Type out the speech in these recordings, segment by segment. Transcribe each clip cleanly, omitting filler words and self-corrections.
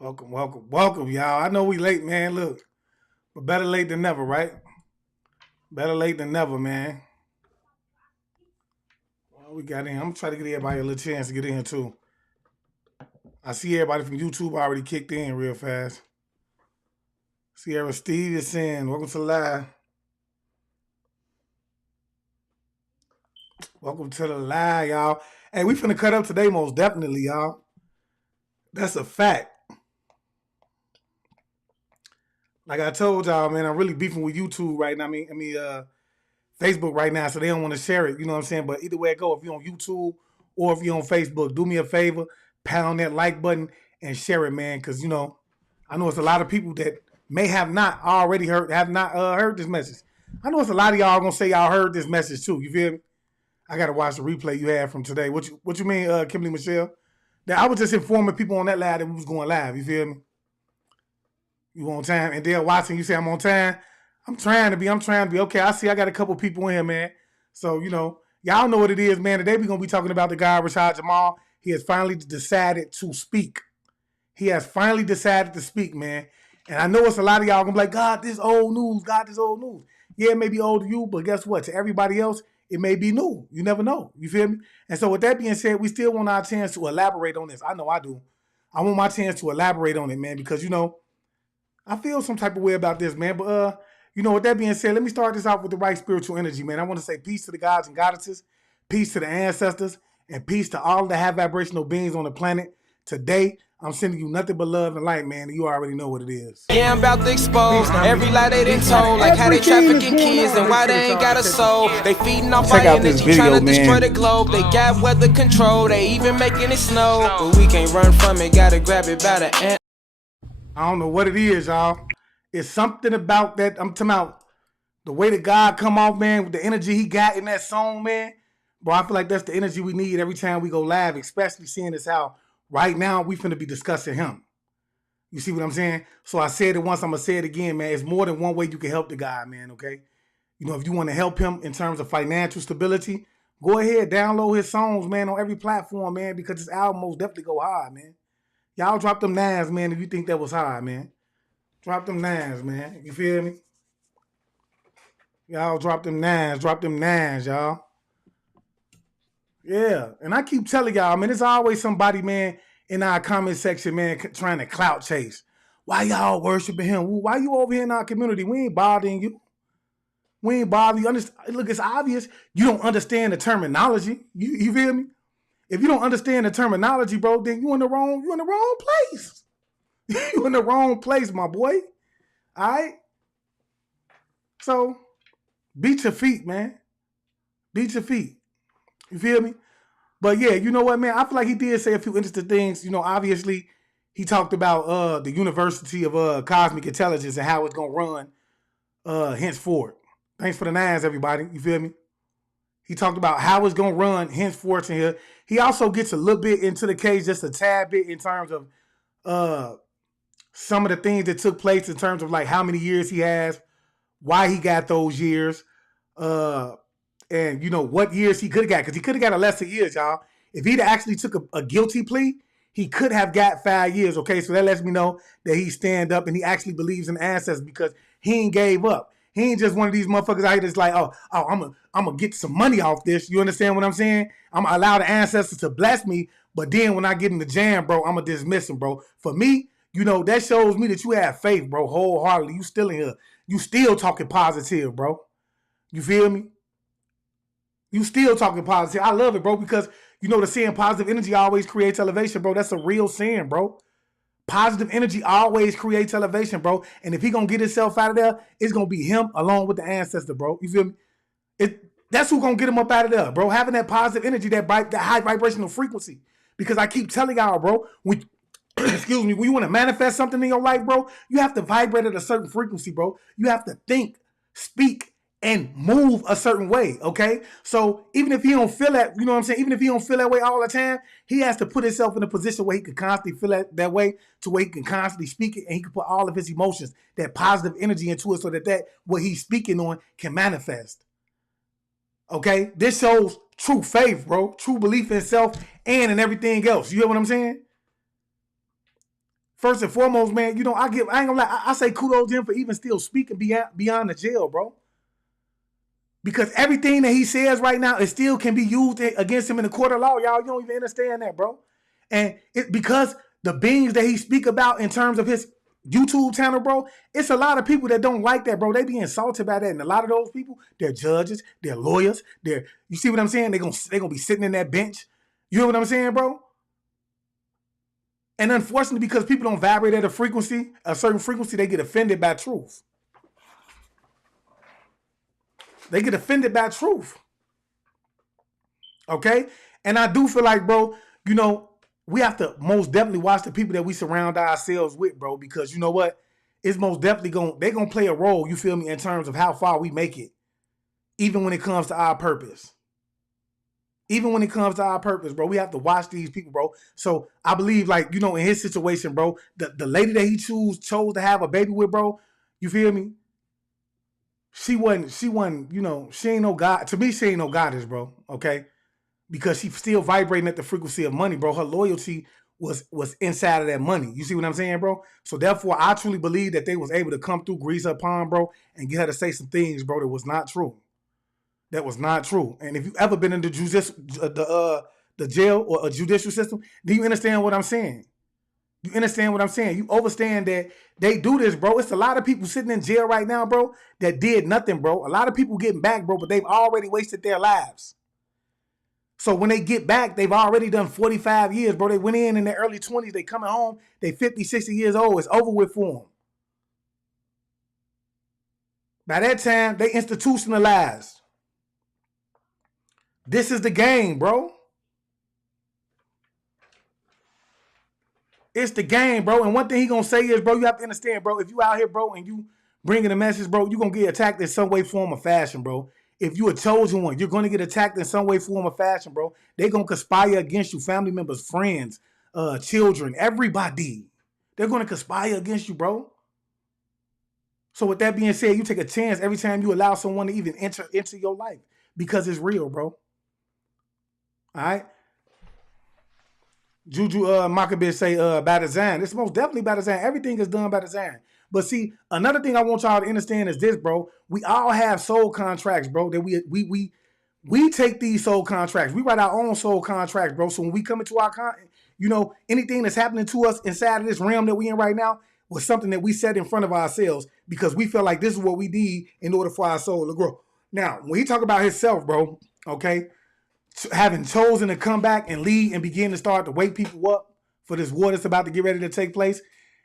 Welcome, y'all. I know we late, man. Look, but better late than never, right? Better late than never, man. Well, we got in. I'm gonna try to get everybody a little chance to get in too. I see everybody from YouTube already kicked in real fast. Sierra Stevenson, welcome to the live. Welcome to the live, y'all. Hey, we finna cut up today, most definitely, y'all. That's a fact. Like I told y'all, man, I'm really beefing with YouTube right now. Facebook right now, so they don't want to share it. You know what I'm saying? But either way it go, if you're on YouTube or if you're on Facebook, do me a favor, pound that like button and share it, man. Because I know it's a lot of people that may have not already heard this message. I know it's a lot of y'all gonna say y'all heard this message too. You feel me? I gotta watch the replay you had from today. What you mean, Kimberly Michelle? That I was just informing people on that live that we was going live. You feel me? You on time? And they're watching. You say I'm on time. I'm trying to be. Okay, I see I got a couple people in here, man. So, y'all know what it is, man. Today we're going to be talking about the guy, Rashad Jamal. He has finally decided to speak. He has finally decided to speak, man. And I know it's a lot of y'all going to be like, God, this old news. Yeah, it may be old to you, but guess what? To everybody else, it may be new. You never know. You feel me? And so with that being said, we still want our chance to elaborate on this. I know I do. I want my chance to elaborate on it, man, because, I feel some type of way about this, man. But with that being said, let me start this off with the right spiritual energy, man. I want to say peace to the gods and goddesses, peace to the ancestors, and peace to all the high vibrational beings on the planet. Today, I'm sending you nothing but love and light, man. And you already know what it is. Yeah, I'm about to expose every lie they done told, like how they trafficking kids and why they ain't got a soul. They feeding off our energy, trying to destroy the globe. They got weather control, they even making it snow. But we can't run from it, gotta grab it by the ant. I don't know what it is, y'all. It's something about that. I'm talking about the way that God come off, man, with the energy he got in that song, man. Bro, I feel like that's the energy we need every time we go live, especially seeing as how right now we finna be discussing him. You see what I'm saying? So I said it once, I'm gonna say it again, man. It's more than one way you can help the guy, man, okay? If you want to help him in terms of financial stability, go ahead, download his songs, man, on every platform, man, because his album most definitely go hard, man. Y'all drop them nines, man, if you think that was high, man. Drop them nines, man. You feel me? Y'all drop them nines, y'all. Yeah. And I keep telling y'all, man, there's always somebody, man, in our comment section, man, trying to clout chase. Why y'all worshiping him? Why you over here in our community? We ain't bothering you. We ain't bothering you. Look, it's obvious you don't understand the terminology. You feel me? If you don't understand the terminology, bro, then you in the wrong place. You in the wrong place, my boy. All right? So, beat your feet, man. Beat your feet. You feel me? But yeah, you know what, man? I feel like he did say a few interesting things. Obviously, he talked about the University of Cosmic Intelligence and how it's going to run henceforth. Thanks for the nines, everybody. You feel me? He talked about how it's going to run henceforth in here. He also gets a little bit into the case, just a tad bit in terms of some of the things that took place in terms of like how many years he has, why he got those years, and what years he could have got, because he could have got a lesser years, y'all. If he'd actually took a guilty plea, he could have got 5 years. Okay, so that lets me know that he stand up and he actually believes in ancestors because he ain't gave up. He ain't just one of these motherfuckers out here that's like, I'm gonna get some money off this. You understand what I'm saying? I'm gonna allow the ancestors to bless me, but then when I get in the jam, bro, I'm gonna dismiss him, bro. For me, that shows me that you have faith, bro, wholeheartedly. You still in here. You still talking positive, bro. You feel me? You still talking positive. I love it, bro, because the saying positive energy always creates elevation, bro. That's a real saying, bro. Positive energy always creates elevation, bro. And if he gonna get himself out of there, it's gonna be him along with the ancestor, bro. You feel me? That's who gonna get him up out of there, bro. Having that positive energy, that high vibrational frequency. Because I keep telling y'all, bro, when excuse me, when you want to manifest something in your life, bro, you have to vibrate at a certain frequency, bro. You have to think, speak, and move a certain way, okay? So even if he don't feel that, you know what I'm saying? Even if he don't feel that way all the time, he has to put himself in a position where he can constantly feel that way, to where he can constantly speak it, and he can put all of his emotions, that positive energy into it, so that what he's speaking on can manifest. Okay? This shows true faith, bro. True belief in self and in everything else. You hear what I'm saying? First and foremost, man, you know, I ain't gonna lie, I say kudos to him for even still speaking beyond the jail, bro. Because everything that he says right now, it still can be used against him in the court of law. Y'all, you don't even understand that, bro. And it because the beings that he speak about in terms of his YouTube channel, bro, it's a lot of people that don't like that, bro. They be insulted by that. And a lot of those people, they're judges, they're lawyers, you see what I'm saying? They're gonna be sitting in that bench. You know what I'm saying, bro? And unfortunately, because people don't vibrate at a certain frequency, they get offended by truth. They get offended by truth. Okay? And I do feel like, bro, you know, we have to most definitely watch the people that we surround ourselves with, bro, because you know what? It's most definitely they're gonna play a role, you feel me, in terms of how far we make it, even when it comes to our purpose. Even when it comes to our purpose, bro, we have to watch these people, bro. So I believe, like, you know, in his situation, bro, the lady that he chose to have a baby with, bro, you feel me? She wasn't, you know, she ain't no God. To me, she ain't no goddess, bro. Okay. Because she's still vibrating at the frequency of money, bro. Her loyalty was inside of that money. You see what I'm saying, bro? So therefore, I truly believe that they was able to come through, grease her palm, bro, and get her to say some things, bro, that was not true. That was not true. And if you ever been in the jail or a judicial system, do you understand what I'm saying? You understand what I'm saying? You understand that they do this, bro. It's a lot of people sitting in jail right now, bro, that did nothing, bro. A lot of people getting back, bro, but they've already wasted their lives. So when they get back, they've already done 45 years, bro. They went in their early 20s. They coming home. They 50, 60 years old. It's over with for them. By that time, they institutionalized. This is the game, bro. It's the game, bro. And one thing he gonna say is, bro, you have to understand, bro, if you out here, bro, and you bringing a message, bro, you gonna get attacked in some way, form, or fashion, bro. If you a chosen one, you're gonna get attacked in some way, form, or fashion, bro. They gonna conspire against you, family members, friends, children, everybody. They're gonna conspire against you, bro. So with that being said, you take a chance every time you allow someone to even enter into your life because it's real, bro. All right. Juju Maccabee say by design. It's most definitely by design. Everything is done by design. But see, another thing I want y'all to understand is this, bro. We all have soul contracts, bro. That we take these soul contracts. We write our own soul contracts, bro. So when we come into our you know, anything that's happening to us inside of this realm that we in right now was something that we set in front of ourselves because we feel like this is what we need in order for our soul to grow. Now, when he talk about himself, bro, okay, having chosen to come back and lead and begin to start to wake people up for this war that's about to get ready to take place,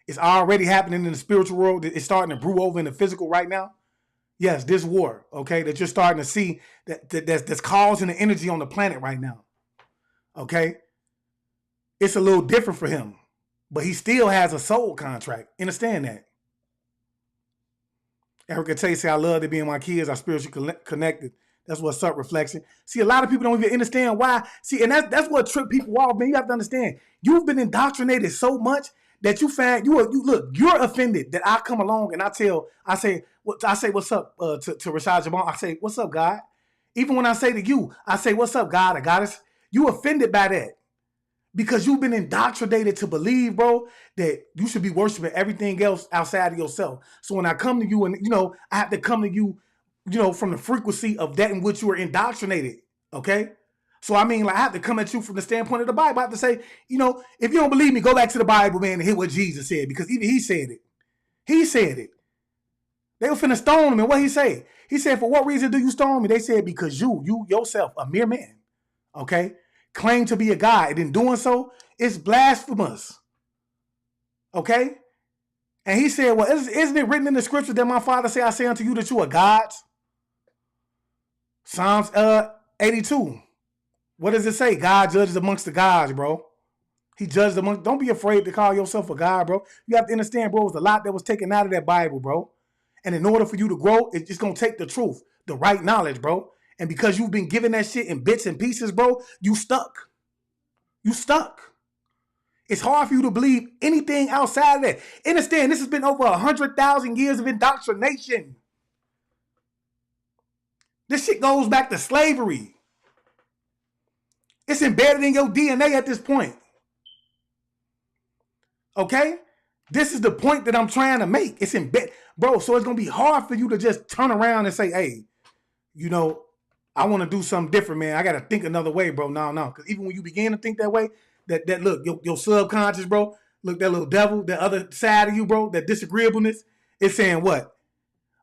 it's already happening in the spiritual world. It's starting to brew over in the physical right now. Yes, this war, okay, that you're starting to see that's causing the energy on the planet right now. Okay, it's a little different for him, but he still has a soul contract. Understand that. Erica Tate say, I love to be in my kids. I'm spiritually connected. That's what's up, reflection. See, a lot of people don't even understand why. See, and that's what tripped people off, man. You have to understand. You've been indoctrinated so much that you find you're offended that I come along and I say what's up to Rashad Jamal. I say, what's up, God? Even when I say to you, I say, what's up, God, or goddess? You offended by that. Because you've been indoctrinated to believe, bro, that you should be worshiping everything else outside of yourself. So when I come to you and, you know, I have to come to you, you know, from the frequency of that in which you were indoctrinated, okay? So, I mean, like, I have to come at you from the standpoint of the Bible. I have to say, you know, if you don't believe me, go back to the Bible, man, and hear what Jesus said, because even he said it. He said it. They were finna stone him, and what he say? He said, for what reason do you stone me? They said, because you yourself, a mere man, okay, claim to be a God, and in doing so, it's blasphemous, okay? And he said, well, isn't it written in the scripture that my father said, I say unto you that you are gods? Psalms 82. What does it say? God judges amongst the gods, bro. He judges amongst. Don't be afraid to call yourself a God, bro. You have to understand, bro, it was a lot that was taken out of that Bible, bro. And in order for you to grow, it's just going to take the truth, the right knowledge, bro. And because you've been given that shit in bits and pieces, bro, you stuck. You stuck. It's hard for you to believe anything outside of that. Understand, this has been over 100,000 years of indoctrination. This shit goes back to slavery. It's embedded in your DNA at this point. Okay? This is the point that I'm trying to make. It's in bed, bro. So it's gonna be hard for you to just turn around and say, "Hey, you know, I want to do something different, man. I got to think another way, bro." No. Because even when you begin to think that way, that look, your subconscious, bro, look, that little devil, that other side of you, bro, that disagreeableness, it's saying what?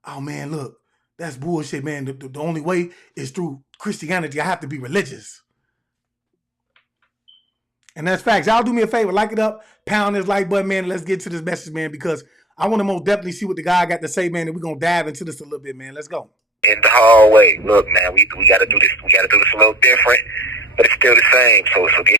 Oh, man, look, that's bullshit, man. The only way is through Christianity. I have to be religious. And that's facts. Y'all do me a favor, like it up, pound this like button, man. Let's get to this message, man, because I want to most definitely see what the guy got to say, man, and we're going to dive into this a little bit, man. Let's go. In the hallway, look, man, we got to do this. We got to do this a little different, but it's still the same. So get.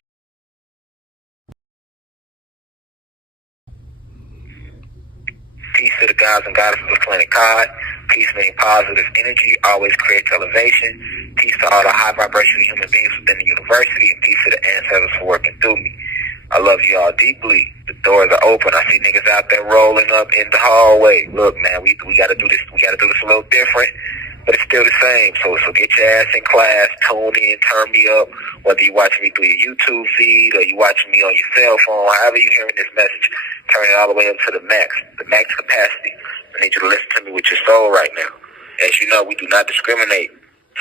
Peace to the gods and goddesses of planet God. Peace meaning positive energy, always creates elevation. Peace to all the high vibrational human beings within the university, and peace to the ancestors for working through me. I love you all deeply. The doors are open. I see niggas out there rolling up in the hallway. Look, man, we got to do this. We got to do this a little different, but it's still the same. So get your ass in class, tune in, turn me up. Whether you watching me through your YouTube feed or you watching me on your cell phone, however you hearing this message, turn it all the way up to the max capacity. I need you to listen to me with your soul right now. As you know, we do not discriminate.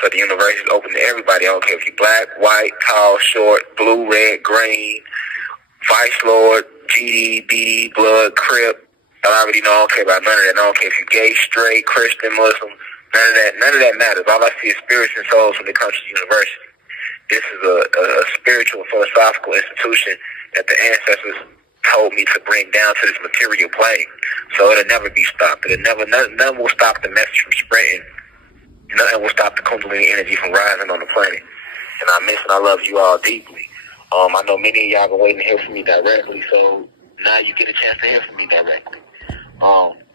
So the university is open to everybody. I don't care if you're black, white, tall, short, blue, red, green, Vice Lord, GD, BD, Blood, Crip. I already know I don't care about none of that. I don't care if you're gay, straight, Christian, Muslim. None of that matters. All I see is spirits and souls when it comes to university. This is a spiritual, philosophical institution that the ancestors told me to bring down to this material plane. So it'll never be stopped. None will stop the message from spreading. Nothing will stop the Kundalini energy from rising on the planet. And I miss and I love you all deeply. I know many of y'all been waiting to hear from me directly, so now you get a chance to hear from me directly.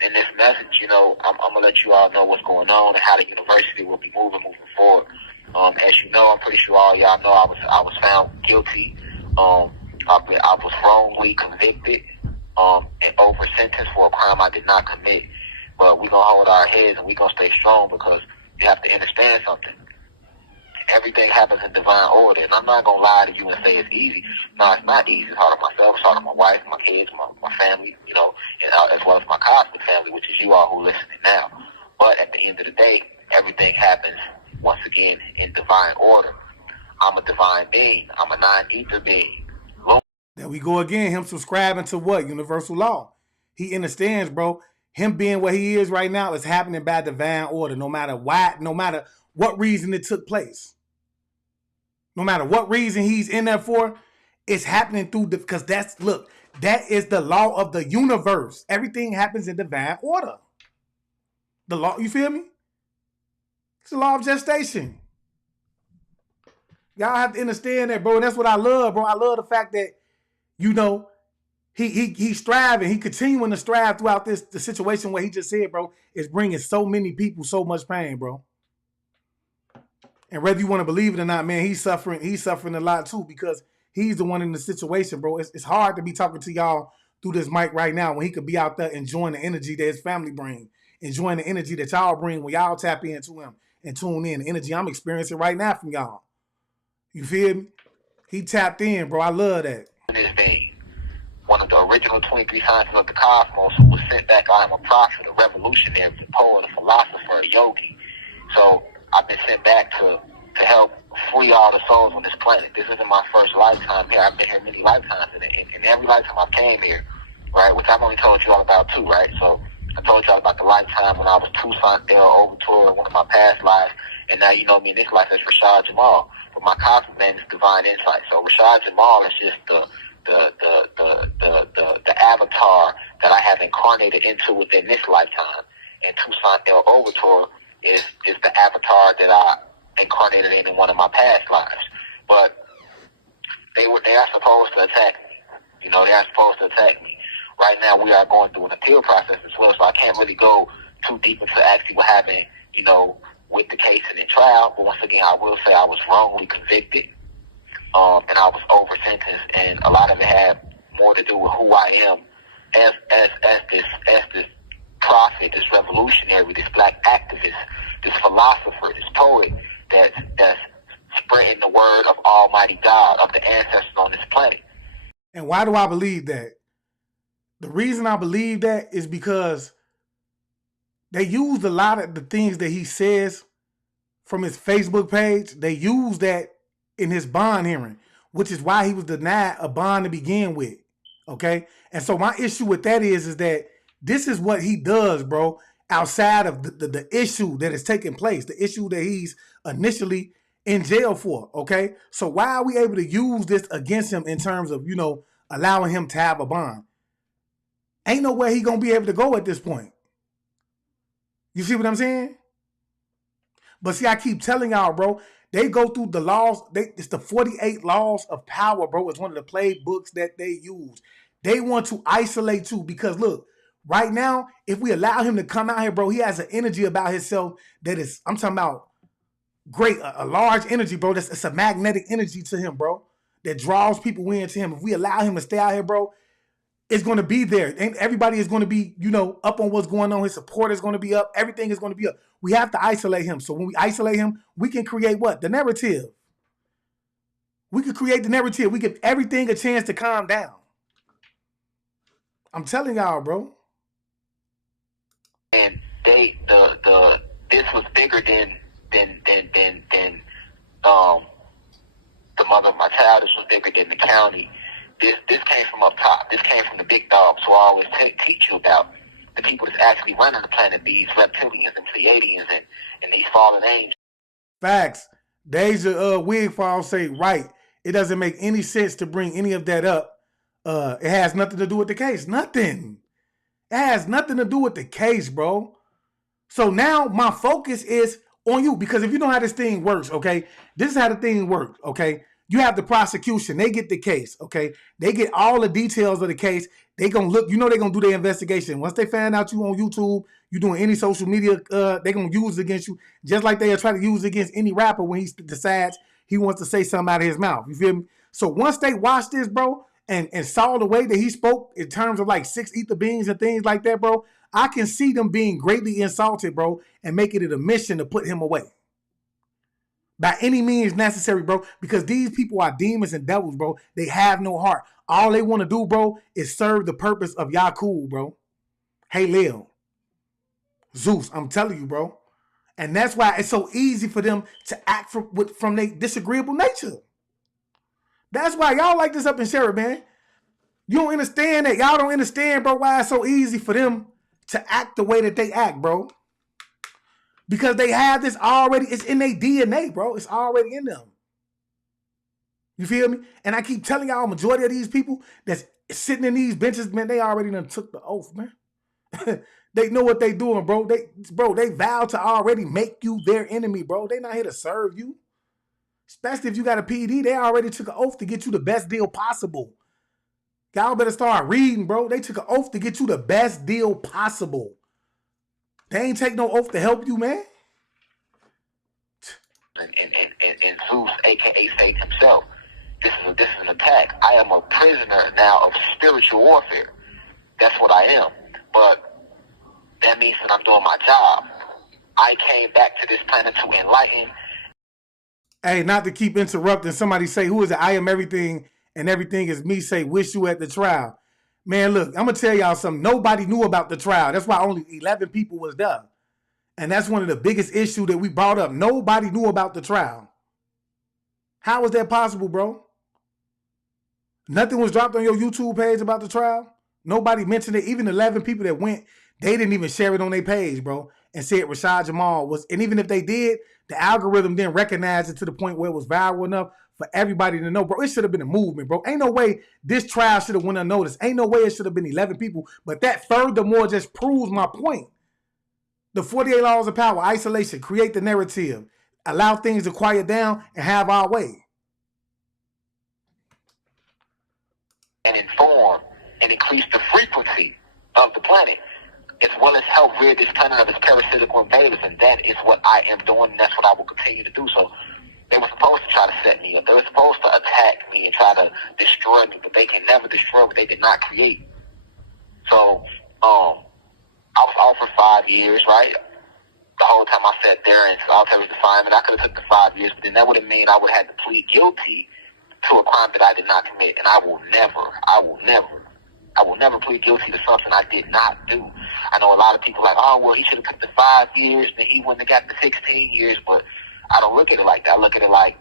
In this message, I'm gonna let you all know what's going on and how the university will be moving forward. As you know, I'm pretty sure all y'all know I was found guilty. I was wrongly convicted and over sentenced for a crime I did not commit. But we're gonna hold our heads and we're gonna stay strong because you have to understand something. Everything happens in divine order, and I'm not gonna lie to you and say it's easy. No, it's not easy. It's hard on myself, it's hard on my wife, my kids, my family, and as well as my cosmic family, which is you all who listening now. But at the end of the day, everything happens once again in divine order. I'm a divine being. I'm a non-ether being. There we go again. Him subscribing to what? Universal law. He understands, bro. Him being what he is right now is happening by divine order. No matter why, no matter what reason it took place. No matter what reason he's in there for, it's happening through because that is the law of the universe. Everything happens in divine order. The law, you feel me? It's the law of gestation. Y'all have to understand that, bro. And that's what I love, bro. I love the fact that, he's striving. He continuing to strive throughout the situation where he just said, bro, is bringing so many people so much pain, bro. And whether you want to believe it or not, man, he's suffering a lot too because he's the one in the situation, bro. It's hard to be talking to y'all through this mic right now when he could be out there enjoying the energy that his family bring, enjoying the energy that y'all bring when y'all tap into him and tune in. The energy I'm experiencing right now from y'all. You feel me? He tapped in, bro. I love that. One of the original 23 scientists of the cosmos who was sent back. I am a prophet, a revolutionary, a poet, a philosopher, a yogi. So I've been sent back to help free all the souls on this planet. This isn't my first lifetime here. I've been here many lifetimes, and every lifetime I came here, right, which I've only told you all about two, right? So I told you all about the lifetime when I was Toussaint Overture in one of my past lives, and now you know me in this life as Rashad Jamal. But my cosmic name is Divine Insight. So Rashad Jamal is just the avatar that I have incarnated into within this lifetime, and Toussaint Overture is the avatar that I incarnated in one of my past lives. But they are supposed to attack me. They are supposed to attack me. Right now we are going through an appeal process as well, so I can't really go too deep into actually what happened, with the case and the trial. But once again, I will say I was wrongly convicted, and I was over sentenced, and a lot of it had more to do with who I am as this prophet, this revolutionary, this black activist, this philosopher, this poet that's spreading the word of Almighty God, of the ancestors on this planet. And why do I believe that? The reason I believe that is because they used a lot of the things that he says from his Facebook page. They used that in his bond hearing, which is why he was denied a bond to begin with. Okay. And so my issue with that is that this is what he does, bro, outside of the issue that is taking place, the issue that he's initially in jail for. Okay. So why are we able to use this against him in terms of, allowing him to have a bond? Ain't no way he gonna be able to go at this point. You see what I'm saying? But see, I keep telling y'all, bro, they go through the laws. It's the 48 laws of power, bro. It's one of the playbooks that they use. They want to isolate you because, look, right now, if we allow him to come out here, bro, he has an energy about himself that is, I'm talking about great, a large energy, bro. It's a magnetic energy to him, bro, that draws people into him. If we allow him to stay out here, bro, it's going to be there. And everybody is going to be, up on what's going on. His support is going to be up. Everything is going to be up. We have to isolate him. So when we isolate him, we can create what? The narrative. We can create the narrative. We give everything a chance to calm down. I'm telling y'all, bro. And this was bigger than the mother of my child. This was bigger than the county. This came from up top. This came from the big dogs. So I always teach you about the people that's actually running the planet, these reptilians and Pleiadians and these fallen angels. Facts. Deja Wigfall say, right. It doesn't make any sense to bring any of that up. It has nothing to do with the case. Nothing. It has nothing to do with the case, bro. So now my focus is on you, because if you know how this thing works, okay, this is how the thing works, okay? You have the prosecution. They get the case, okay? They get all the details of the case. They gonna look, they're gonna do their investigation. Once they find out you on YouTube, you doing any social media, they gonna use it against you, just like they try to use it against any rapper when he decides he wants to say something out of his mouth. You feel me? So once they watch this, bro, and saw the way that he spoke in terms of like 6 ether beings and things like that, bro, I can see them being greatly insulted, bro, and making it a mission to put him away. By any means necessary, bro, because these people are demons and devils, bro. They have no heart. All they want to do, bro, is serve the purpose of Yakub, bro. Hey, Lil. Zeus, I'm telling you, bro. And that's why it's so easy for them to act from their disagreeable nature. That's why y'all like this up in Sheriff, man. You don't understand that. Y'all don't understand, bro, why it's so easy for them to act the way that they act, bro. Because they have this already. It's in their DNA, bro. It's already in them. You feel me? And I keep telling y'all, majority of these people that's sitting in these benches, man, they already done took the oath, man. They know what they doing, bro. They vow to already make you their enemy, bro. They not here to serve you. Especially if you got a PD, they already took an oath to get you the best deal possible. Y'all better start reading, bro. They took an oath to get you the best deal possible. They ain't take no oath to help you, man. And Zeus, a.k.a. Satan himself, this is an attack. I am a prisoner now of spiritual warfare. That's what I am. But that means that I'm doing my job. I came back to this planet to enlighten. Hey, not to keep interrupting. Somebody say, who is it? I am everything and everything is me. Say, wish you at the trial. Man, look, I'm going to tell y'all something. Nobody knew about the trial. That's why only 11 people was there. And that's one of the biggest issues that we brought up. Nobody knew about the trial. How is that possible, bro? Nothing was dropped on your YouTube page about the trial. Nobody mentioned it. Even 11 people that went, they didn't even share it on their page, bro, and said Rashad Jamal was. And even if they did, the algorithm didn't recognize it to the point where it was viral enough for everybody to know, bro. It should have been a movement, bro. Ain't no way this trial should have went unnoticed. Ain't no way it should have been 11 people. But that furthermore just proves my point. The 48 laws of power, isolation, create the narrative, allow things to quiet down and have our way. And inform and increase the frequency of the planet, as well as help rid this planet of its parasitical invaders. And that is what I am doing, and that's what I will continue to do. So they were supposed to try to set me up. They were supposed to attack me and try to destroy me, but they can never destroy what they did not create. So, I was offered 5 years, right? The whole time I sat there and solitary confinement, I could have took the 5 years, but then that would have meant I would have had to plead guilty to a crime that I did not commit. And I will never I will never plead guilty to something I did not do. I know a lot of people like, oh, well, he should have got the 5 years, and he wouldn't have got the 16 years, but I don't look at it like that. I look at it like,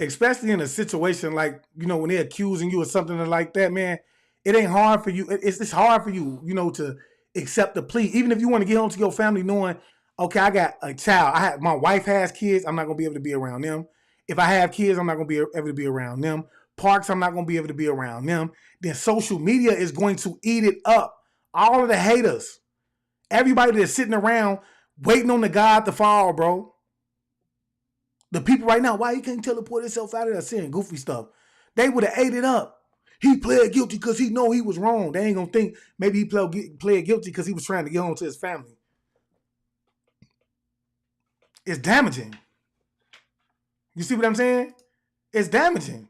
especially in a situation like, when they're accusing you of something like that, man, it ain't hard for you. It's hard for you, to accept the plea. Even if you want to get home to your family knowing, okay, I got a child. My wife has kids. I'm not going to be able to be around them. If I have kids, I'm not going to be able to be around them. Parks, I'm not going to be able to be around them. Then social media is going to eat it up. All of the haters. Everybody that's sitting around waiting on the God to fall, bro. The people right now, why he can't teleport himself out of there saying goofy stuff? They would have ate it up. He pled guilty because he know he was wrong. They ain't going to think maybe he pled guilty because he was trying to get home to his family. It's damaging. You see what I'm saying? It's damaging.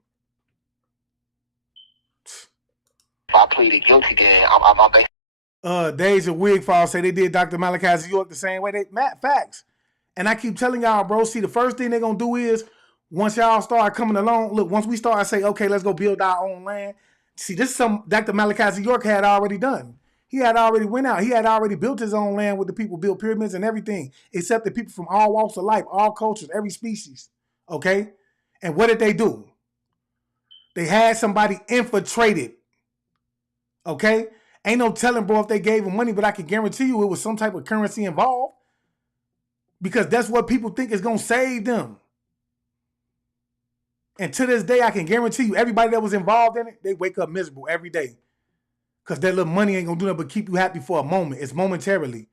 If I pleaded guilty, then I'm basically... Deja Wigfall say they did Dr. Malachi York the same way. Facts. And I keep telling y'all, bro, see, the first thing they're going to do is, once y'all start coming along, look, once we start say, okay, let's go build our own land. See, this is something Dr. Malachi York had already done. He had already went out. He had already built his own land with the people, built pyramids and everything, except the people from all walks of life, all cultures, every species. Okay? And what did they do? They had somebody infiltrated. Okay? Ain't no telling, bro, if they gave him money, but I can guarantee you it was some type of currency involved. Because that's what people think is going to save them. And to this day, I can guarantee you, everybody that was involved in it, they wake up miserable every day. Because that little money ain't going to do nothing but keep you happy for a moment. It's momentarily.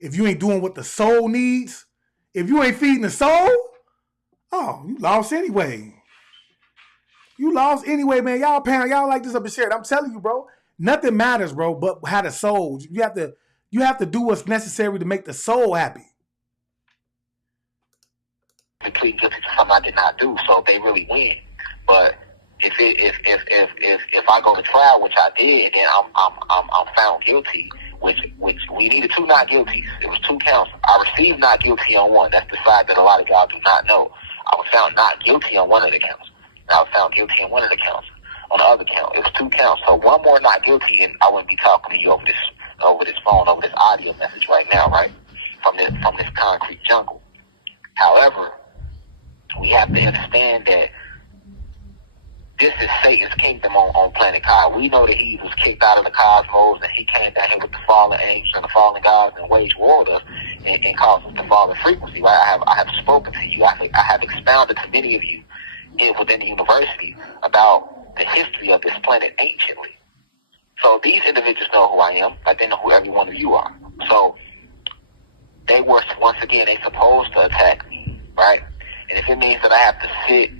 If you ain't doing what the soul needs, if you ain't feeding the soul, oh, you lost anyway. You lost anyway, man. Y'all like this up and share it. I'm telling you, bro, nothing matters, bro, but how the soul. You have to do what's necessary to make the soul happy. Plead guilty to something I did not do, so they really win. But if I go to trial, which I did, then I'm found guilty, which we needed 2 not guilties. It was 2 counts. I received not guilty on 1. That's the side that a lot of y'all do not know. I was found not guilty on 1 of the counts. And I was found guilty on 1 of the counts. On the other count, it was 2 counts. So 1 more not guilty, and I wouldn't be talking to you over this phone, over this audio message right now, right? From this concrete jungle. However, we have to understand that this is Satan's kingdom on planet Kai. We know that he was kicked out of the cosmos and he came down here with the fallen angels and the fallen gods and waged war with us and caused us to fall in frequency. Right? I have spoken to you. I have expounded to many of you within the university about the history of this planet anciently. So these individuals know who I am, like they know who every one of you are. So they were, once again, they supposed to attack me, right? And if it means that I have to sit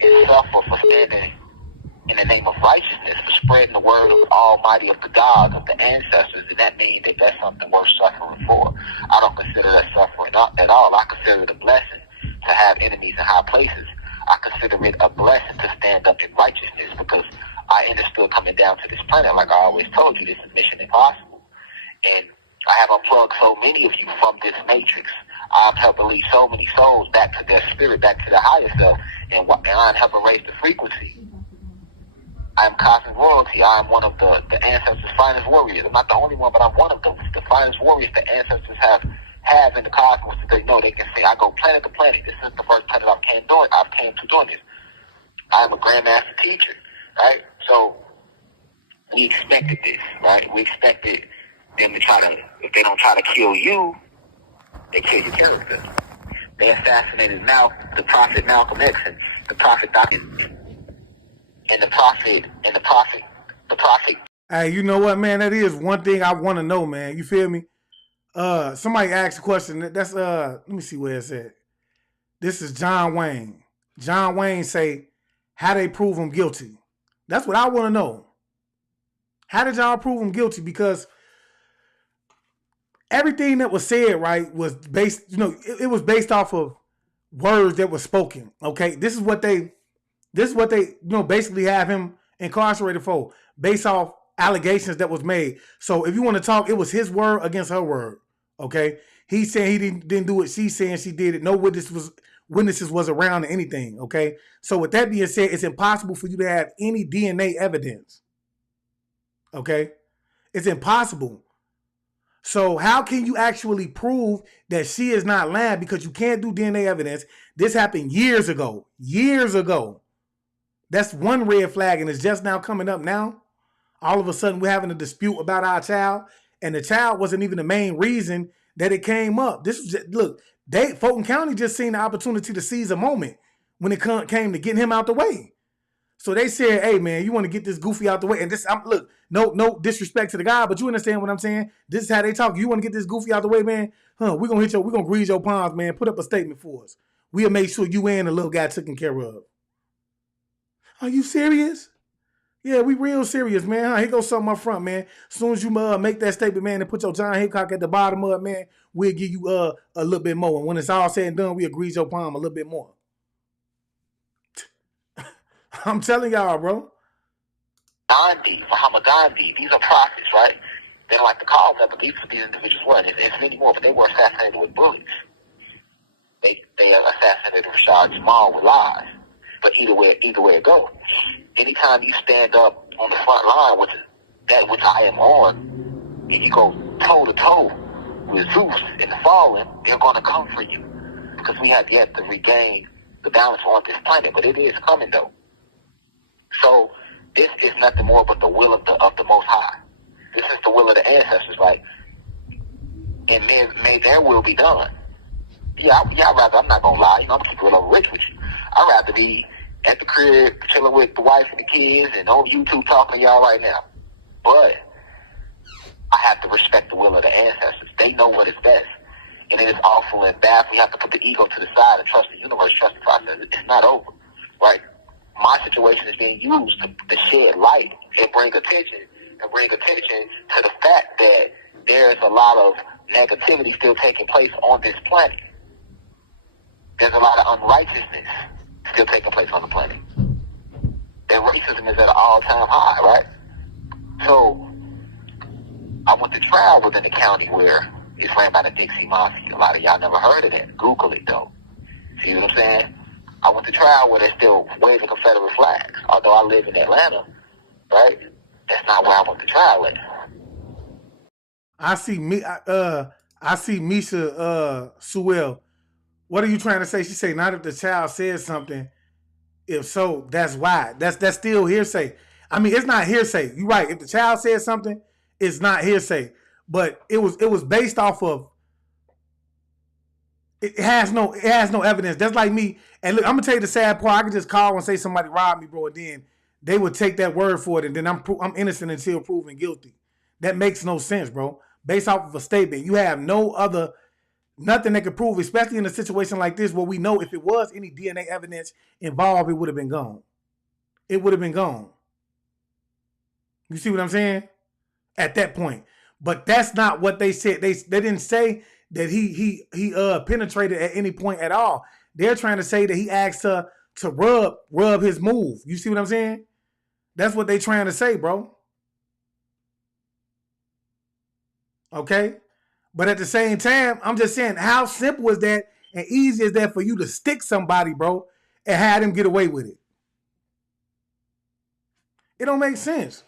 and suffer for standing in the name of righteousness, for spreading the word of the Almighty, of the God, of the ancestors, then that means that that's something worth suffering for. I don't consider that suffering at all. I consider it a blessing to have enemies in high places. I consider it a blessing to stand up in righteousness because I understood coming down to this planet, like I always told you, this is mission impossible. And I have unplugged so many of you from this matrix. I've helped lead so many souls back to their spirit, back to their higher self, and I have raised the frequency. I am cosmic royalty. I am one of the ancestors' finest warriors. I'm not the only one, but I'm one of the finest warriors the ancestors have in the cosmos. They know they can say, I go planet to planet. This is the first planet I've came to doing this. I am a grandmaster teacher, right? So we expected this, right? We expected them to try to, if they don't try to kill you, they kill your character. They assassinated the prophet Malcolm X and the prophet Dr. and the prophet. Hey, you know what, man? That is one thing I want to know, man. You feel me? Somebody asked a question. That's let me see where it's at. This is John Wayne. John Wayne say, how they prove him guilty? That's what I want to know. How did y'all prove him guilty? Because everything that was said, right, was based, it was based off of words that were spoken. Okay. This is what they, basically have him incarcerated for, based off allegations that was made. So if you want to talk, it was his word against her word. Okay. He saying he didn't do it. She's saying she did it. No witness witnesses was around or anything, okay? So with that being said, it's impossible for you to have any DNA evidence, okay? It's impossible. So how can you actually prove that she is not lying? Because you can't do DNA evidence. This happened years ago. Years ago. That's one red flag, and it's just now coming up now. All of a sudden, we're having a dispute about our child, and the child wasn't even the main reason that it came up. This was just, look, Fulton County just seen the opportunity to seize a moment when it came to getting him out the way. So they said, "Hey man, you want to get this goofy out the way?" And this, look, no disrespect to the guy, but you understand what I'm saying. This is how they talk. You want to get this goofy out the way, man? We're gonna grease your palms, man. Put up a statement for us. We'll make sure you and the little guy taken care of. Are you serious? Yeah, we real serious, man. Here goes something up front, man. As soon as you make that statement, man, and put your John Hickok at the bottom of it, man, we'll give you a little bit more. And when it's all said and done, we'll grease your palm a little bit more. I'm telling y'all, bro. Gandhi, Muhammad Gandhi, these are prophets, right? They don't like to call them, but these individuals were, and it's many more, but they were assassinated with bullets. They assassinated Rashad Jamal with lies. But either way it goes. Anytime you stand up on the front line with that which I am on, and you go toe to toe with Zeus and the fallen, they're going to come for you, because we have yet to regain the balance on this planet. But it is coming though. So this is nothing more but the will of the Most High. This is the will of the ancestors, like, and may their will be done. Yeah, I'd rather, I'm not gonna lie, I'm gonna keep it real rich with you. I'd rather be at the crib chilling with the wife and the kids and on YouTube talking to y'all right now. But I have to respect the will of the ancestors. They know what is best. And it is awful and bad. We have to put the ego to the side and trust the universe, trust the process. It's not over, right? My situation is being used to shed light and bring attention to the fact that there's a lot of negativity still taking place on this planet. There's a lot of unrighteousness still taking place on the planet. And racism is at an all-time high, right? So I went to trial within the county where it's ran by the Dixie Mafia. A lot of y'all never heard of that. Google it, though. See what I'm saying? I went to trial where they're still waving Confederate flags. Although I live in Atlanta, right? That's not where I went to trial at. I see Misha Sewell. What are you trying to say? She say, not if the child says something. If so, that's why. That's still hearsay. I mean, it's not hearsay. You're right. If the child says something, it's not hearsay. But it was based off of. It has no evidence. That's like me. And look, I'm gonna tell you the sad part. I could just call and say somebody robbed me, bro, and then they would take that word for it, and then I'm innocent until proven guilty. That makes no sense, bro. Based off of a statement, you have nothing that could prove, especially in a situation like this where we know if it was any DNA evidence involved, it would have been gone. It would have been gone. You see what I'm saying? At that point. But that's not what they said. They didn't say that he penetrated at any point at all. They're trying to say that he asked her to rub his move. You see what I'm saying? That's what they're trying to say, bro. Okay? But at the same time, I'm just saying, how simple is that and easy is that for you to stick somebody, bro, and have them get away with it? It don't make sense.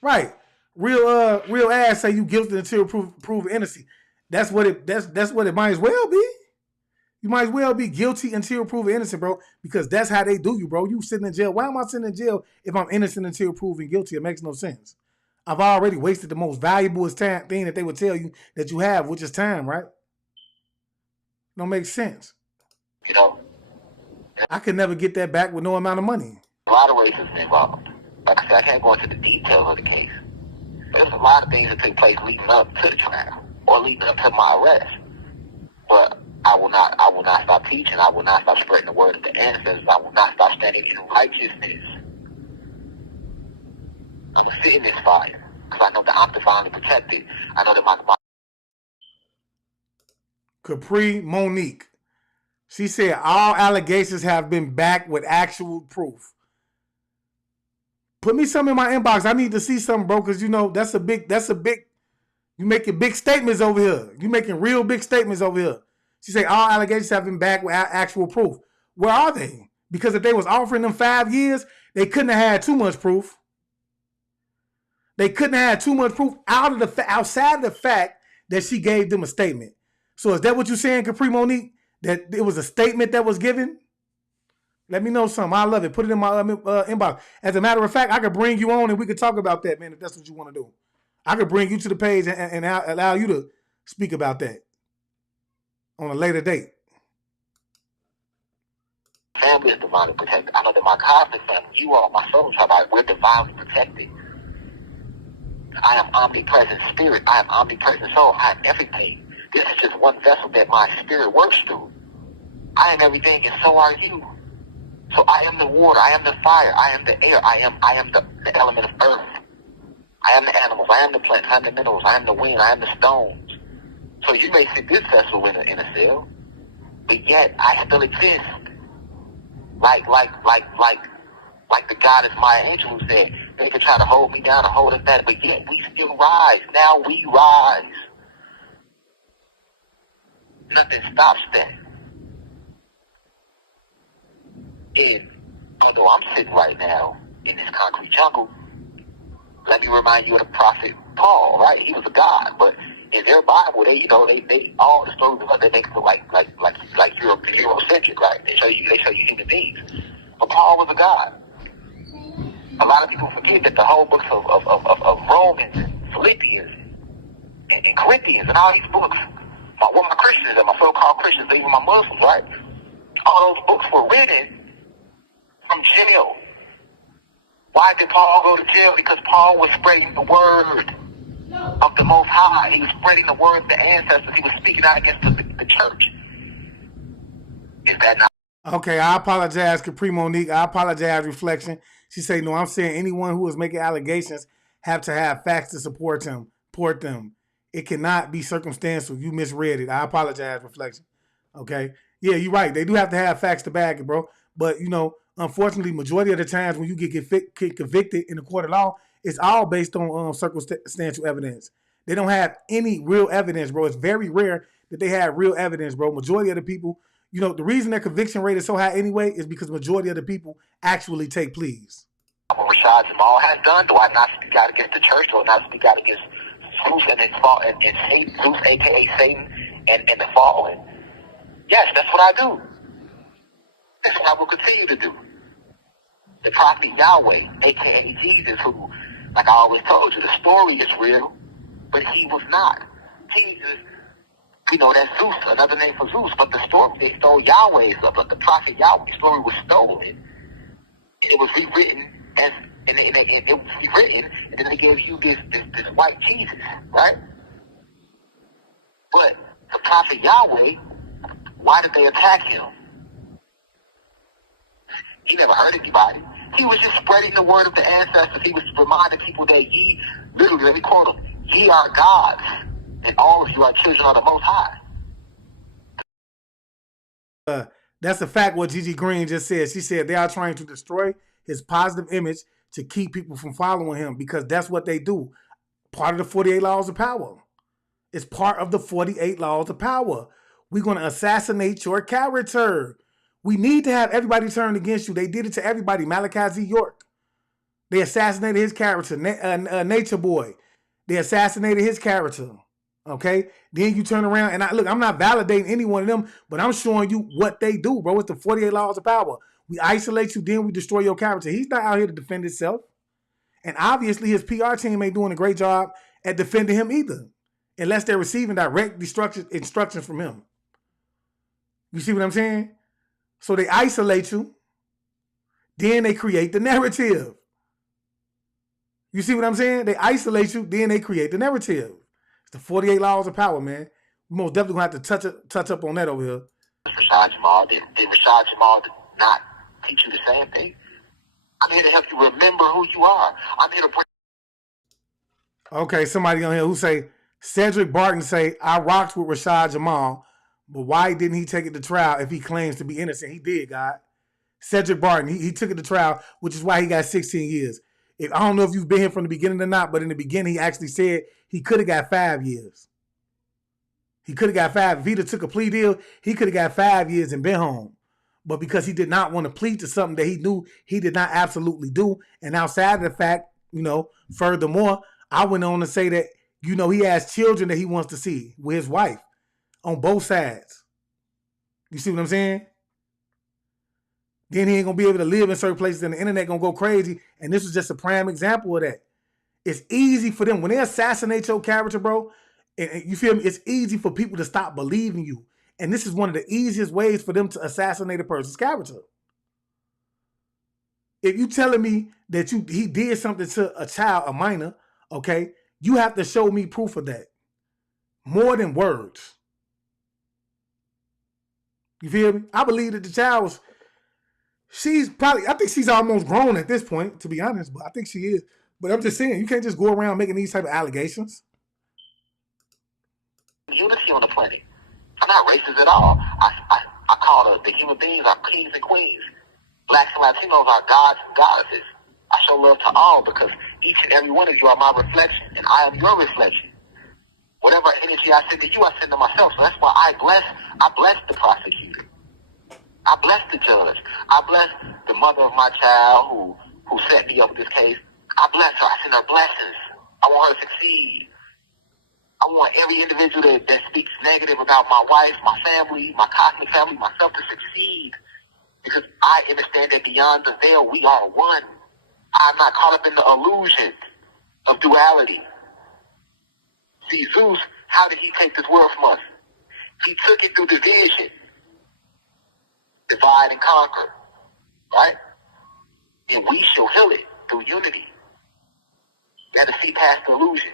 Right. Real ass say you guilty until prove innocent. That's what it might as well be. You might as well be guilty until proven innocent, bro, because that's how they do you, bro. You sitting in jail. Why am I sitting in jail if I'm innocent until proven guilty? It makes no sense. I've already wasted the most valuable thing that they would tell you that you have, which is time, right? Don't make sense. You know, I could never get that back with no amount of money. A lot of racism involved. Like I said, I can't go into the details of the case. But there's a lot of things that took place leading up to the trial or leading up to my arrest. But I will not stop teaching. I will not stop spreading the word of the ancestors. I will not stop standing in righteousness. I'm going to sit in this fire because I know that I'm divinely protected. I know that my Capri Monique. She said all allegations have been backed with actual proof. Put me some in my inbox. I need to see something, bro, because you know that's a big. You making big statements over here. You making real big statements over here. She say all allegations have been backed with actual proof. Where are they? Because if they was offering them 5 years, they couldn't have had too much proof. They couldn't have had too much proof outside of the fact that she gave them a statement. So is that what you're saying, Capri Monique? That it was a statement that was given? Let me know something. I love it. Put it in my inbox. As a matter of fact, I could bring you on and we could talk about that, man, if that's what you want to do. I could bring you to the page and allow you to speak about that on a later date. Family is divinely protected. I know that my cosmic family, you all, my soul tribe, we're divinely protected. I am omnipresent spirit. I am omnipresent soul. I am everything. This is just one vessel that my spirit works through. I am everything, and so are you. So I am the water. I am the fire. I am the air. I am the element of earth. I am the animals. I am the plants. I am the minerals. I am the wind. I am the stones. So you may see this vessel in a cell, but yet I still exist. Like the goddess Maya Angelou who said, they could try to hold me down and hold us back, but yet we still rise. Now we rise. Nothing stops that. And although I'm sitting right now in this concrete jungle, let me remind you of the prophet Paul, right? He was a god, but in their Bible, they all the stories about they make it like Eurocentric, right? They show you human beings. But Paul was a god. A lot of people forget that the whole books of Romans and Philippians and Corinthians and all these books, my Christians and my so-called Christians, even my Muslims, right? All those books were written from jail. Why did Paul go to jail? Because Paul was spreading the word of the Most High. He was spreading the word of the ancestors. He was speaking out against the church. Is that not? Okay, I apologize, Capri Monique. I apologize, Reflection. She said, no, I'm saying anyone who is making allegations have to have facts to support them. It cannot be circumstantial. You misread it. I apologize, Reflection. Okay? Yeah, you're right. They do have to have facts to back it, bro. But, unfortunately, majority of the times when you get convicted in the court of law, it's all based on circumstantial evidence. They don't have any real evidence, bro. It's very rare that they have real evidence, bro. Majority of the people, the reason their conviction rate is so high anyway is because majority of the people actually take pleas. What Rashad Jamal has done, do I not speak out against the church? Do I not speak out against Zeus and his fall and Satan, Zeus, aka Satan, and the fallen? Yes, that's what I do. That's what I will continue to do. The prophet Yahweh, aka Jesus, who, like I always told you, the story is real, but he was not. Jesus, that's Zeus, another name for Zeus, but the story, they stole Yahweh's, but the prophet Yahweh's story was stolen, and it was rewritten and it was rewritten, and then they gave you this white Jesus, right? But the prophet Yahweh, why did they attack him? He never hurt anybody. He was just spreading the word of the ancestors. He was reminding people that ye, literally, let me quote him, ye are gods, and all of you are children of the Most High. That's a fact what Gigi Green just said. She said they are trying to destroy his positive image to keep people from following him because that's what they do. Part of the 48 laws of power. It's part of the 48 laws of power. We're going to assassinate your character. We need to have everybody turn against you. They did it to everybody. Malachi Z. York. They assassinated his character. Nature Boy. They assassinated his character. Okay? Then you turn around and I'm not validating any one of them, but I'm showing you what they do, bro. It's the 48 laws of power. We isolate you, then we destroy your character. He's not out here to defend himself. And obviously his PR team ain't doing a great job at defending him either, unless they're receiving direct instructions from him. You see what I'm saying? So they isolate you, then they create the narrative. You see what I'm saying? They isolate you, then they create the narrative. It's the 48 laws of power, man. We most definitely going to have to touch up on that over here. Rashad Jamal, did Rashad Jamal not teach you the same thing? I'm here to help you remember who you are. I'm here to bring... Okay, somebody on here who say, Cedric Barton say, I rocked with Rashad Jamal, but why didn't he take it to trial if he claims to be innocent? He did, God. Cedric Barton, he took it to trial, which is why he got 16 years. I don't know if you've been here from the beginning or not, but in the beginning, he actually said he could have got 5 years. He could have got 5. If he'd have took a plea deal, he could have got 5 years and been home. But because he did not want to plead to something that he knew he did not absolutely do, and outside of the fact, furthermore, I went on to say that, he has children that he wants to see with his wife on both sides. You see what I'm saying? Then he ain't going to be able to live in certain places and the internet going to go crazy. And this was just a prime example of that. It's easy for them. When they assassinate your character, bro, and you feel me? It's easy for people to stop believing you. And this is one of the easiest ways for them to assassinate a person's character. If you telling me that he did something to a child, a minor, okay, you have to show me proof of that. More than words. You feel me? I believe that the child was, I think she's almost grown at this point, to be honest, but I think she is. But I'm just saying, you can't just go around making these type of allegations. Unity on the planet. I'm not racist at all. I call the human beings our kings and queens. Blacks and Latinos are gods and goddesses. I show love to all because each and every one of you are my reflection, and I am your reflection. Whatever energy I send to you, I send to myself. So that's why I bless the prosecutor. I bless the judge. I bless the mother of my child who set me up with this case. I bless her. I send her blessings. I want her to succeed. I want every individual that speaks negative about my wife, my family, my cosmic family, myself to succeed. Because I understand that beyond the veil, we are one. I'm not caught up in the illusion of duality. See, Zeus, how did he take this world from us? He took it through division. Divide and conquer. Right? And we shall heal it through unity. You have to see past the illusion.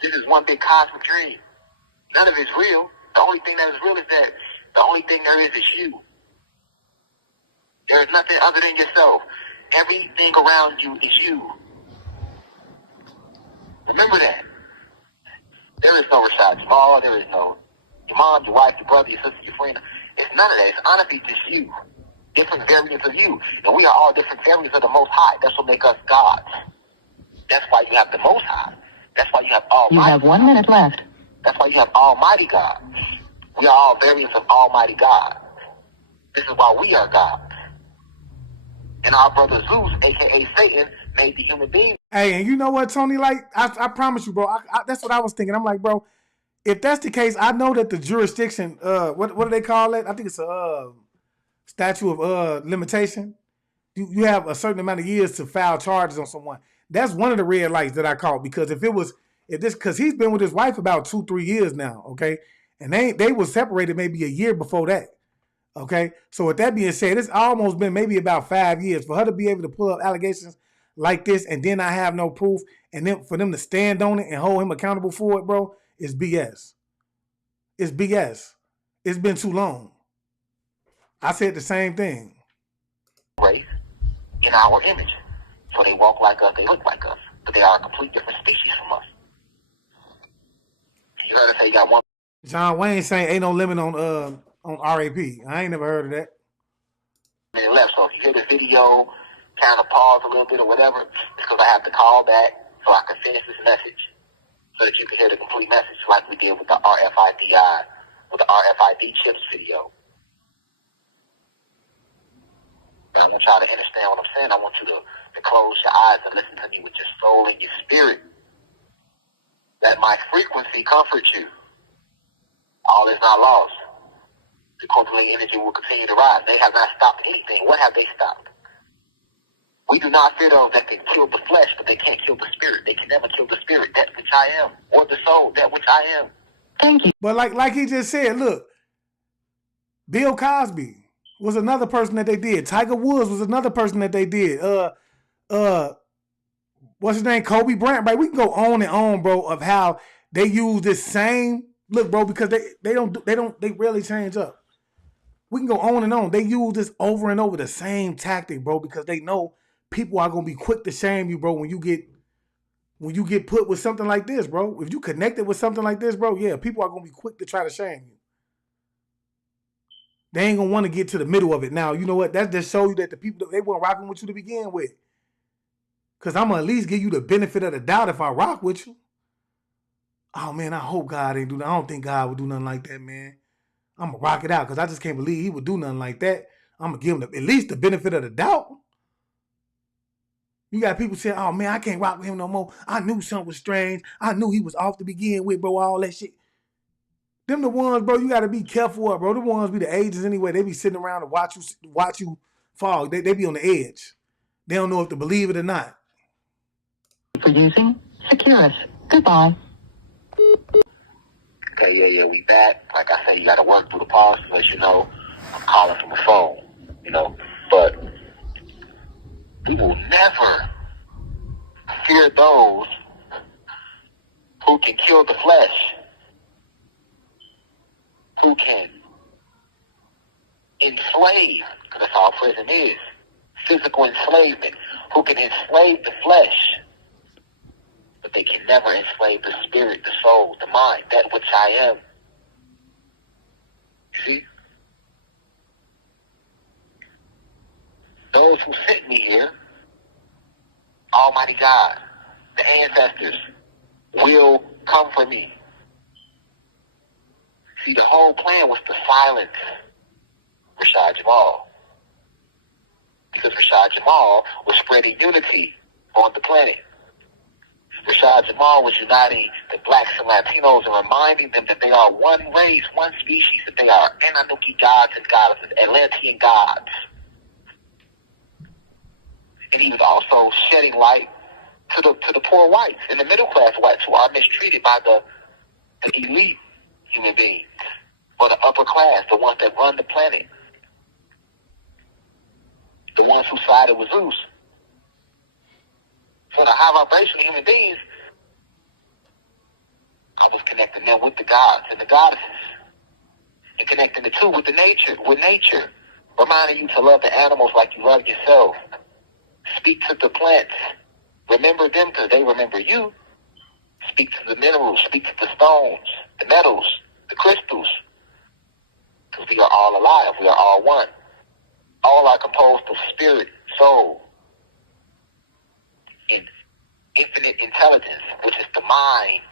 This is one big cosmic dream. None of it's real. The only thing that is real is that the only thing there is you. There is nothing other than yourself. Everything around you is you. Remember that. There is no Rashad Jamal. There is no your mom, your wife, your brother, your sister, your friend. It's none of that. It's honestly just you. Different variants of you. And we are all different variants of the Most High. That's what makes us gods. That's why you have the Most High. That's why you have Almighty. You have 1 minute left. That's why you have Almighty God. We are all variants of Almighty God. This is why we are gods. And our brother Zeus, a.k.a. Satan, made the human being. Hey, and you know what, Tony? Like, I promise you, bro. That's what I was thinking. I'm like, bro, if that's the case, I know that the jurisdiction, what do they call it? I think it's a statute of limitation. You have a certain amount of years to file charges on someone. That's one of the red lights that I caught, because because he's been with his wife about 2-3 years now, okay? And they were separated maybe a year before that, okay? So with that being said, it's almost been maybe about 5 years for her to be able to pull up allegations like this, and then I have no proof, and then for them to stand on it and hold him accountable for it, bro, is BS. It's BS. It's been too long. I said the same thing. Race in our image. So they walk like us, they look like us, but they are a complete different species from us. You heard us say you got one. John Wayne saying ain't no limit on RAP. I ain't never heard of that. Minute left, so if you hear the video, kind of pause a little bit or whatever, it's because I have to call back so I can finish this message, so that you can hear the complete message, like we did with the RFID chips video. But I want y'all to understand what I'm saying. I want you to close your eyes and listen to me with your soul and your spirit. Let my frequency comfort you. All is not lost. The quantum energy will continue to rise. They have not stopped anything. What have they stopped? We do not fear those that can kill the flesh, but they can't kill the spirit. They can never kill the spirit, that which I am, or the soul, that which I am. Thank you. But like he just said, look, Bill Cosby was another person that they did. Tiger Woods was another person that they did. What's his name? Kobe Bryant, right? We can go on and on, bro, of how they use this same look, bro, because they rarely change up. We can go on and on. They use this over and over, the same tactic, bro, because they know people are gonna be quick to shame you, bro, when you get put with something like this, bro. If you connected with something like this, bro, yeah, people are gonna be quick to try to shame you. They ain't gonna want to get to the middle of it. Now, you know what? That just shows you that the people, they weren't rocking with you to begin with. Because I'm gonna at least give you the benefit of the doubt if I rock with you. Oh man, I hope God ain't do that. I don't think God would do nothing like that, man. I'm gonna rock it out because I just can't believe he would do nothing like that. I'm gonna give him at least the benefit of the doubt. You got people saying, "Oh man, I can't rock with him no more. I knew something was strange. I knew he was off to begin with, bro. All that shit." Them the ones, bro. You got to be careful of, bro. The ones be the agents anyway. They be sitting around and watch you fall. They be on the edge. They don't know if to believe it or not. For using Securus. Goodbye. Okay, yeah, we back. Like I say, you got to work through the pause to let you know I'm calling from a phone, But we will never fear those who can kill the flesh, who can enslave, because that's all prison is, physical enslavement, who can enslave the flesh, but they can never enslave the spirit, the soul, the mind, that which I am. You see? Those who sent me here, Almighty God, the ancestors, will come for me. See, the whole plan was to silence Rashad Jamal. Because Rashad Jamal was spreading unity on the planet. Rashad Jamal was uniting the blacks and Latinos and reminding them that they are one race, one species, that they are Anunnaki gods and goddesses, Atlantean gods. And he was also shedding light to the poor whites and the middle class whites who are mistreated by the elite human beings, or the upper class, the ones that run the planet, the ones who sided with Zeus. So the high vibrational human beings, I was connecting them with the gods and the goddesses, and connecting the two with nature, reminding you to love the animals like you love yourself. Speak to the plants. Remember them because they remember you. Speak to the minerals. Speak to the stones, the metals, the crystals. Because we are all alive. We are all one. All are composed of spirit, soul, and infinite intelligence, which is the mind.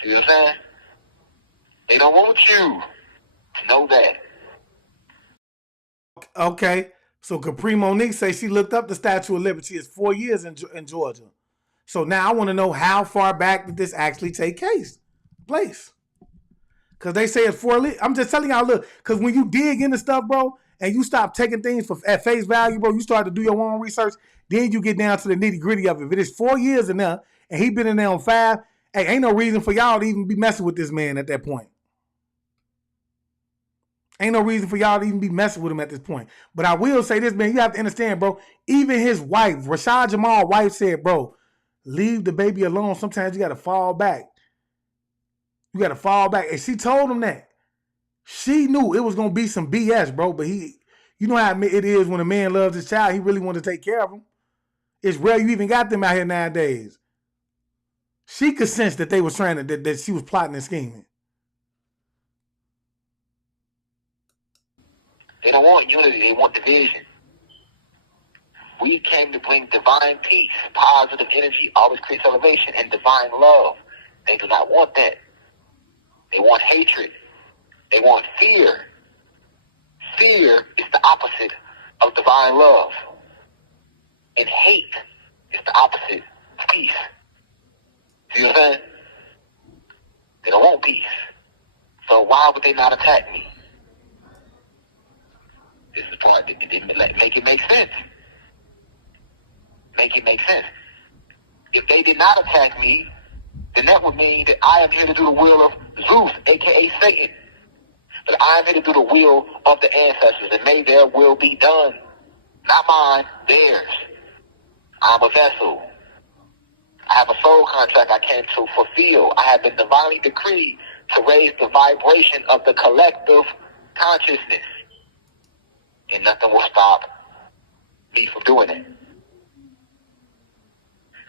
See what I'm saying? They don't want you to know that. Okay. So Capri Monique says she looked up the Statue of Liberty. It's 4 years in Georgia. So now I want to know how far back did this actually take place? Because they say it's 4 years. I'm just telling y'all, look, because when you dig into stuff, bro, and you stop taking things at face value, bro, you start to do your own research, then you get down to the nitty gritty of it. If it is 4 years in there, and he been in there on 5, hey, ain't no reason for y'all to even be messing with this man at that point. Ain't no reason for y'all to even be messing with him at this point. But I will say this, man, you have to understand, bro, even his wife, Rashad Jamal's wife said, bro, leave the baby alone. Sometimes you got to fall back. You got to fall back. And she told him that. She knew it was going to be some BS, bro. But you know how it is when a man loves his child. He really wanted to take care of him. It's rare you even got them out here nowadays. She could sense that they was trying to, that she was plotting and scheming. They don't want unity. They want division. We came to bring divine peace, positive energy, always creates elevation, and divine love. They do not want that. They want hatred. They want fear. Fear is the opposite of divine love. And hate is the opposite of peace. See what I'm saying? They don't want peace. So why would they not attack me? This is the part that didn't make it make sense. Make it make sense. If they did not attack me, then that would mean that I am here to do the will of Zeus, a.k.a. Satan. But I am here to do the will of the ancestors, and may their will be done. Not mine, theirs. I'm a vessel. I have a soul contract I came to fulfill. I have been divinely decreed to raise the vibration of the collective consciousness. And nothing will stop me from doing it.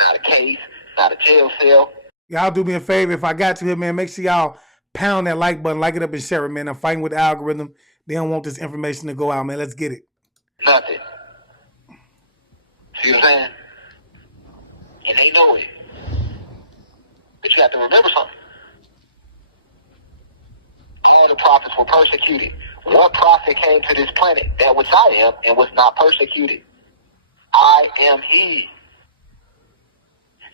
Not a case, not a jail cell. Y'all do me a favor. If I got to here, man, make sure y'all pound that like button, like it up and share it, man. I'm fighting with the algorithm. They don't want this information to go out, man. Let's get it. Nothing. See what I'm saying? And they know it. But you have to remember something. All the prophets were persecuted. What prophet came to this planet that which I am and was not persecuted? I am he.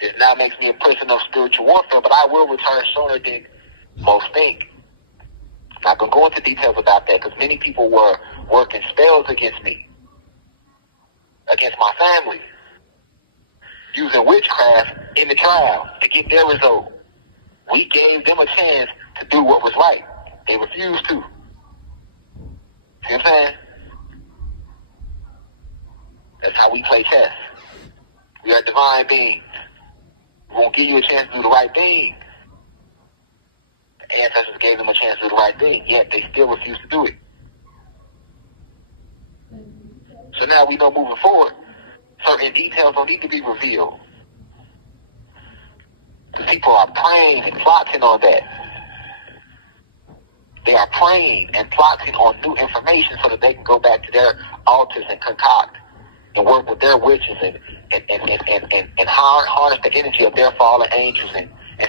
This now makes me a person of spiritual warfare, but I will return sooner than most think. I'm not going to go into details about that because many people were working spells against me, against my family, using witchcraft in the trial to get their result. We gave them a chance to do what was right. They refused to. See what I'm saying? That's how we play chess. We are divine beings. We won't give you a chance to do the right thing. The ancestors gave them a chance to do the right thing, yet they still refuse to do it. So now we know moving forward, certain details don't need to be revealed. The people are praying and plotting on that. They are praying and plotting on new information so that they can go back to their altars and concoct and work with their witches and harness the energy of their fallen angels.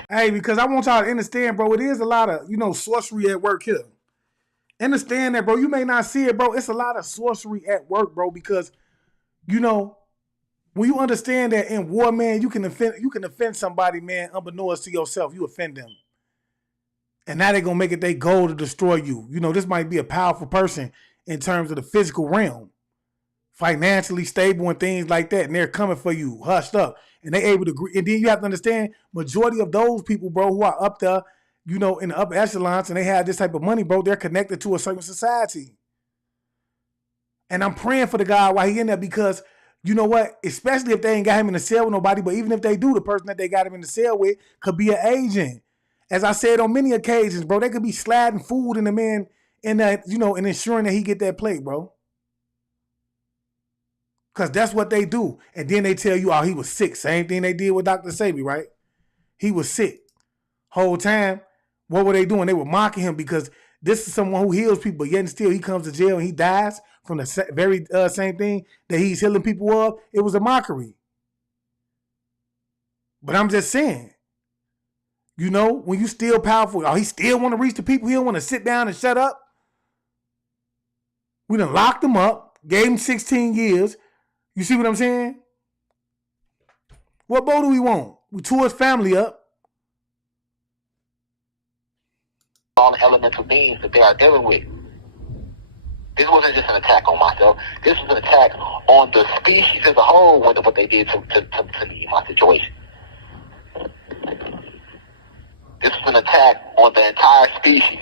Hey, because I want y'all to understand, bro, it is a lot of, sorcery at work here. Understand that, bro. You may not see it, bro. It's a lot of sorcery at work, bro, because, when you understand that in war, man, you can offend somebody, man, unbeknownst to yourself. You offend them. And now they're going to make it their goal to destroy you. This might be a powerful person in terms of the physical realm, financially stable and things like that. And they're coming for you, hushed up. And they able to agree. And then you have to understand, majority of those people, bro, who are up there, in the upper echelons and they have this type of money, bro, they're connected to a certain society. And I'm praying for the guy while he in there because, you know what? Especially if they ain't got him in the cell with nobody, but even if they do, the person that they got him in the cell with could be an agent. As I said on many occasions, bro, they could be sladding food in the man in that, and ensuring that he get that plate, bro. Because that's what they do. And then they tell you, oh, he was sick. Same thing they did with Dr. Sabi, right? He was sick. Whole time, what were they doing? They were mocking him because this is someone who heals people, yet and still he comes to jail and he dies from the very same thing that he's healing people of. It was a mockery. But I'm just saying, when you still powerful, oh, he still want to reach the people. He don't want to sit down and shut up. We done locked him up, gave him 16 years. You see what I'm saying? What more do we want? We tore his family up. All the elemental beings that they are dealing with. This wasn't just an attack on myself. This was an attack on the species as a whole, what they did to me in my situation. This was an attack on the entire species.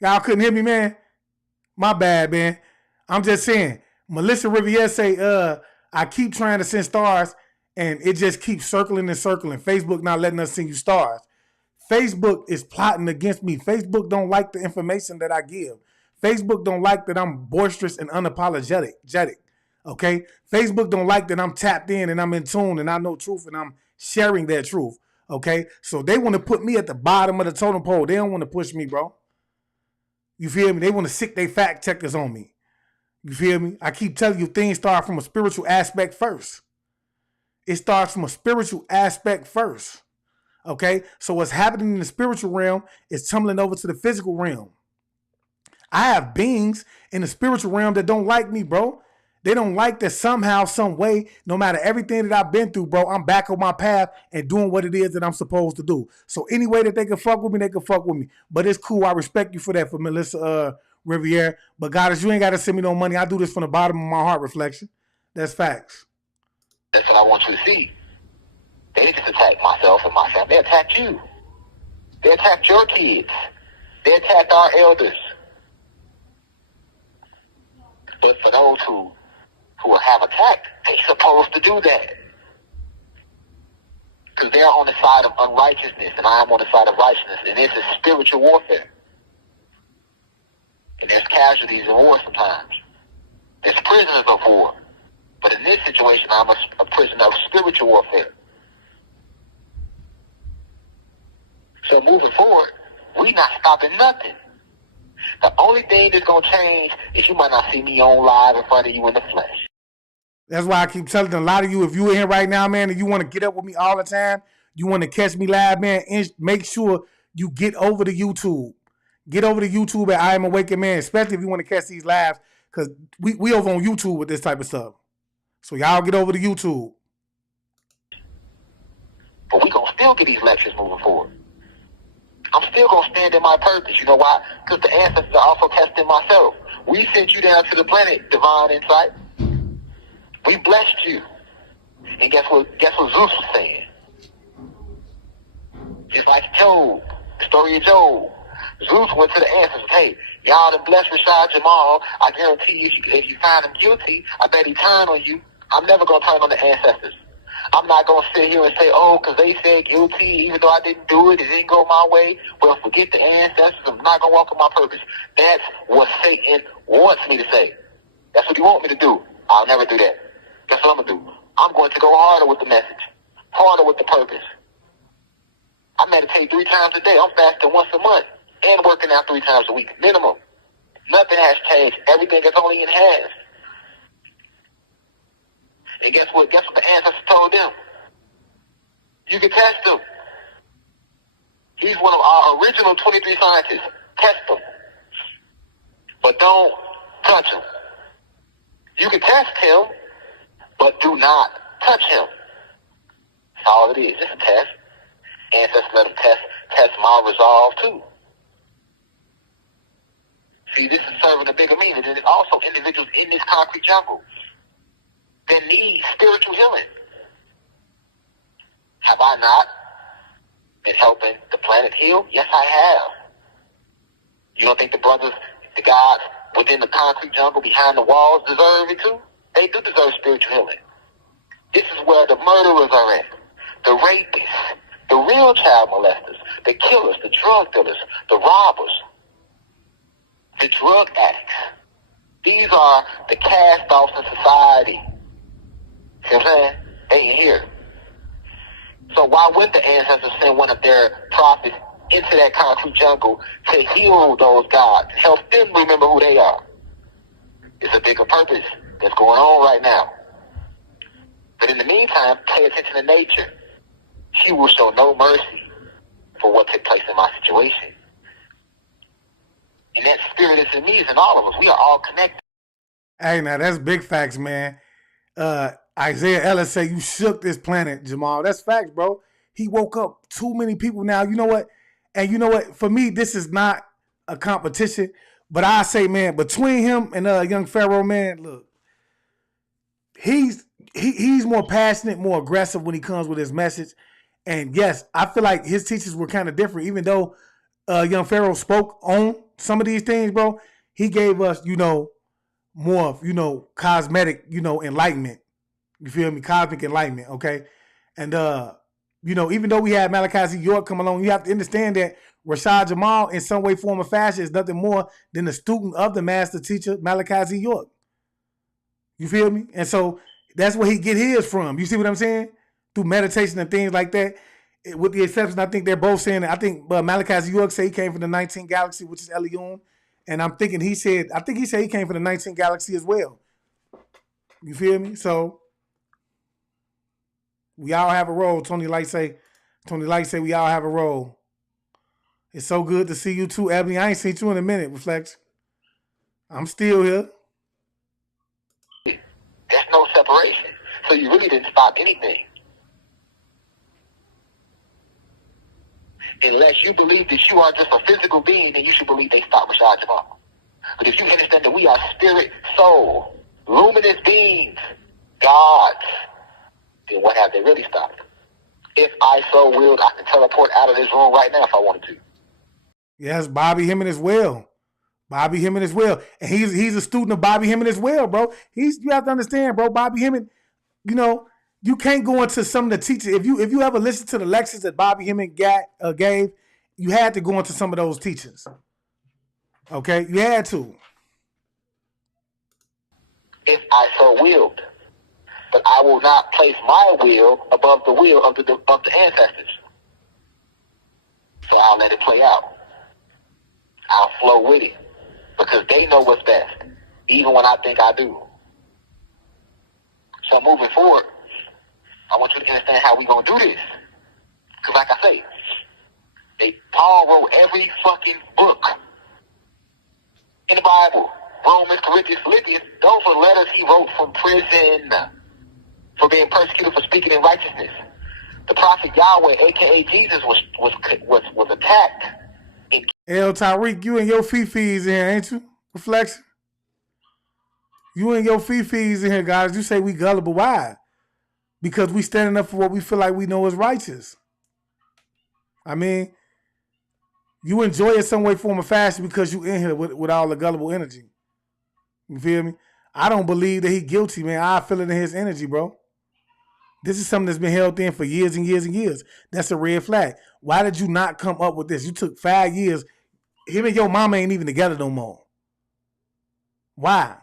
Y'all couldn't hear me, man? My bad, man. I'm just saying. Melissa Riviere say, I keep trying to send stars and it just keeps circling and circling. Facebook not letting us send you stars. Facebook is plotting against me. Facebook don't like the information that I give. Facebook don't like that I'm boisterous and unapologetic. Okay? Facebook don't like that I'm tapped in and I'm in tune and I know truth and I'm sharing that truth. Okay? So they want to put me at the bottom of the totem pole. They don't want to push me, bro. You feel me? They want to sick their fact checkers on me. You feel me? I keep telling you things start from a spiritual aspect first. It starts from a spiritual aspect first. Okay? So what's happening in the spiritual realm is tumbling over to the physical realm. I have beings in the spiritual realm that don't like me, bro. They don't like that somehow, some way, no matter everything that I've been through, bro, I'm back on my path and doing what it is that I'm supposed to do. So any way that they can fuck with me, they can fuck with me. But it's cool. I respect you for that, for Melissa Riviere. But God, you ain't got to send me no money. I do this from the bottom of my heart, Reflection. That's facts. That's what I want you to see. They didn't just attack myself and my family. They attacked you. They attacked your kids. They attacked our elders. But for those who have attacked, they're supposed to do that. Because they're on the side of unrighteousness, and I'm on the side of righteousness, and this is spiritual warfare. And there's casualties in war sometimes. There's prisoners of war. But in this situation, I'm a prisoner of spiritual warfare. So moving forward, we not stopping nothing. The only thing that's going to change is you might not see me on live in front of you in the flesh. That's why I keep telling a lot of you, if you're in here right now, man, and you want to get up with me all the time, you want to catch me live, man, make sure you get over to YouTube. Get over to YouTube at I Am Awakened Man, especially if you want to catch these lives, because we over on YouTube with this type of stuff. So y'all get over to YouTube. But we going to still get these lectures moving forward. I'm still going to stand in my purpose. You know why? Because the ancestors are also testing myself. We sent you down to the planet, Divine Insight. We blessed you. And guess what Zeus was saying? Just like Job, the story of Job. Zeus went to the ancestors. Hey, y'all done blessed Rashad Jamal. I guarantee you, if you find him guilty, I bet he turn on you. I'm never going to turn on the ancestors. I'm not going to sit here and say, oh, because they said guilty, even though I didn't do it, it didn't go my way. Well, forget the ancestors. I'm not going to walk in my purpose. That's what Satan wants me to say. That's what he wants me to do. I'll never do that. Guess what I'm going to do? I'm going to go harder with the message, harder with the purpose. I meditate 3 times a day. I'm fasting once a month and working out 3 times a week, minimum. Nothing has changed. Everything is only enhanced. And guess what? Guess what the ancestors told them? You can test him. He's one of our original 23 scientists. Test him. But don't touch him. You can test him, but do not touch him. That's all it is. Just a test. Ancestors let him test my resolve too. See, this is serving a bigger meaning. And there's also individuals in this concrete jungle that need spiritual healing. Have I not been helping the planet heal? Yes, I have. You don't think the brothers, the gods within the concrete jungle behind the walls deserve it too? They do deserve spiritual healing. This is where the murderers are at, the rapists, the real child molesters, the killers, the drug dealers, the robbers, the drug addicts. These are the cast-offs in society. See what I'm saying? They ain't here. So why would the ancestors send one of their prophets into that concrete jungle to heal those gods, help them remember who they are? It's a bigger purpose that's going on right now. But in the meantime, pay attention to nature. She will show no mercy for what took place in my situation. And that spirit is in me, is in all of us. We are all connected. Hey, now that's big facts, man. Isaiah Ellis say you shook this planet, Jamal. That's facts, bro. He woke up too many people now. You know what? And you know what? For me, this is not a competition. But I say, man, between him and young Pharaoh, man, look, he's more passionate, more aggressive when he comes with his message. And yes, I feel like his teachings were kind of different. Even though young Pharaoh spoke on some of these things, bro, he gave us, more, cosmetic, enlightenment. You feel me? Cosmic enlightenment, okay? And, even though we had Malachi Z. York come along, you have to understand that Rashad Jamal, in some way, form, or fashion, is nothing more than a student of the master teacher, Malachi Z. York. You feel me? And so that's where he get his from. You see what I'm saying? Through meditation and things like that. With the exception, I think they're both saying that. I think Malachi Z. York said he came from the 19th galaxy, which is Elion. And I'm thinking he said he came from the 19th galaxy as well. You feel me? So we all have a role. Tony Light say we all have a role. It's so good to see you too, Ebony. I ain't seen you in a minute, Reflex. I'm still here. There's no separation. So you really didn't stop anything. Unless you believe that you are just a physical being, then you should believe they stopped Rashad Jamal. But if you understand that we are spirit, soul, luminous beings, gods, then what have they really stopped? If I so willed, I can teleport out of this room right now if I wanted to. Yes, Bobby Hemming as well. Bobby Hemming as well. And he's a student of Bobby Hemming as well, bro. You have to understand, bro, Bobby Hemming, you can't go into some of the teachers. If you ever listen to the lectures that Bobby Hemming gave, you had to go into some of those teachers. Okay? You had to. If I so willed. But I will not place my will above the will of the ancestors. So I'll let it play out. I'll flow with it. Because they know what's best. Even when I think I do. So moving forward, I want you to understand how we going to do this. Because like I say, Paul wrote every fucking book in the Bible. Romans, Corinthians, Philippians, those were letters he wrote from prison for being persecuted for speaking in righteousness. The prophet Yahweh, a.k.a. Jesus, was attacked. El Tariq, you and your fifis in here, ain't you? Reflection. You and your fifis in here, guys. You say we gullible. Why? Because we standing up for what we feel like we know is righteous. I mean, you enjoy it some way, form, or fashion because you in here with all the gullible energy. You feel me? I don't believe that he guilty, man. I feel it in his energy, bro. This is something that's been held in for years and years and years. That's a red flag. Why did you not come up with this? You took 5 years. Him and your mama ain't even together no more. Why?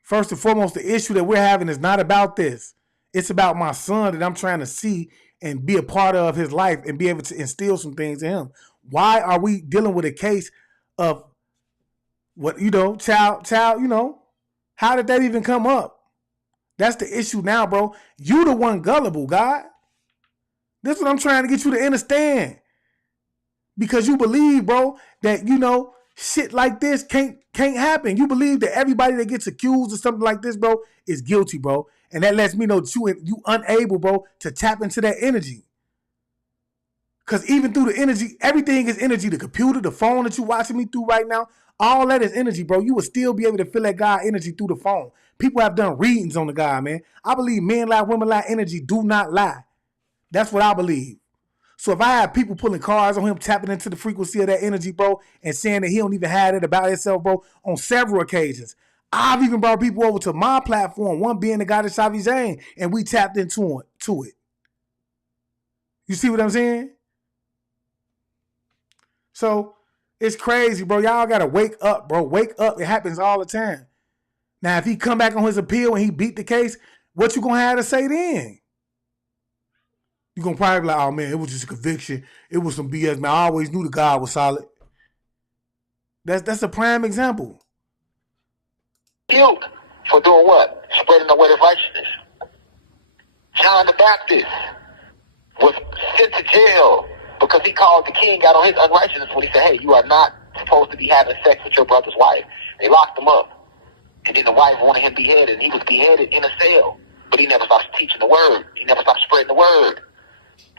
First and foremost, the issue that we're having is not about this. It's about my son that I'm trying to see and be a part of his life and be able to instill some things in him. Why are we dealing with a case of what, child, how did that even come up? That's the issue now, bro. You the one gullible, God. This is what I'm trying to get you to understand. Because you believe, bro, that, shit like this can't happen. You believe that everybody that gets accused of something like this, bro, is guilty, bro. And that lets me know that you unable, bro, to tap into that energy. Because even through the energy, everything is energy. The computer, the phone that you're watching me through right now, all that is energy, bro. You will still be able to feel that God energy through the phone. People have done readings on the God, man. I believe men lie, women lie, energy do not lie. That's what I believe. So if I have people pulling cards on him, tapping into the frequency of that energy, bro, and saying that he don't even have it about himself, bro, on several occasions. I've even brought people over to my platform, one being the guy that Shavi Zane, and we tapped into it. You see what I'm saying? So it's crazy, bro. Y'all got to wake up, bro. Wake up. It happens all the time. Now, if he come back on his appeal and he beat the case, what you going to have to say then? You're going to probably be like, oh, man, it was just a conviction. It was some BS, man. I always knew the God was solid. That's a prime example. Guilt for doing what? Spreading the word of righteousness. John the Baptist was sent to jail because he called the king out on his unrighteousness when he said, hey, you are not supposed to be having sex with your brother's wife. They locked him up. And then the wife wanted him beheaded, and he was beheaded in a cell. But he never stopped teaching the word. He never stopped spreading the word.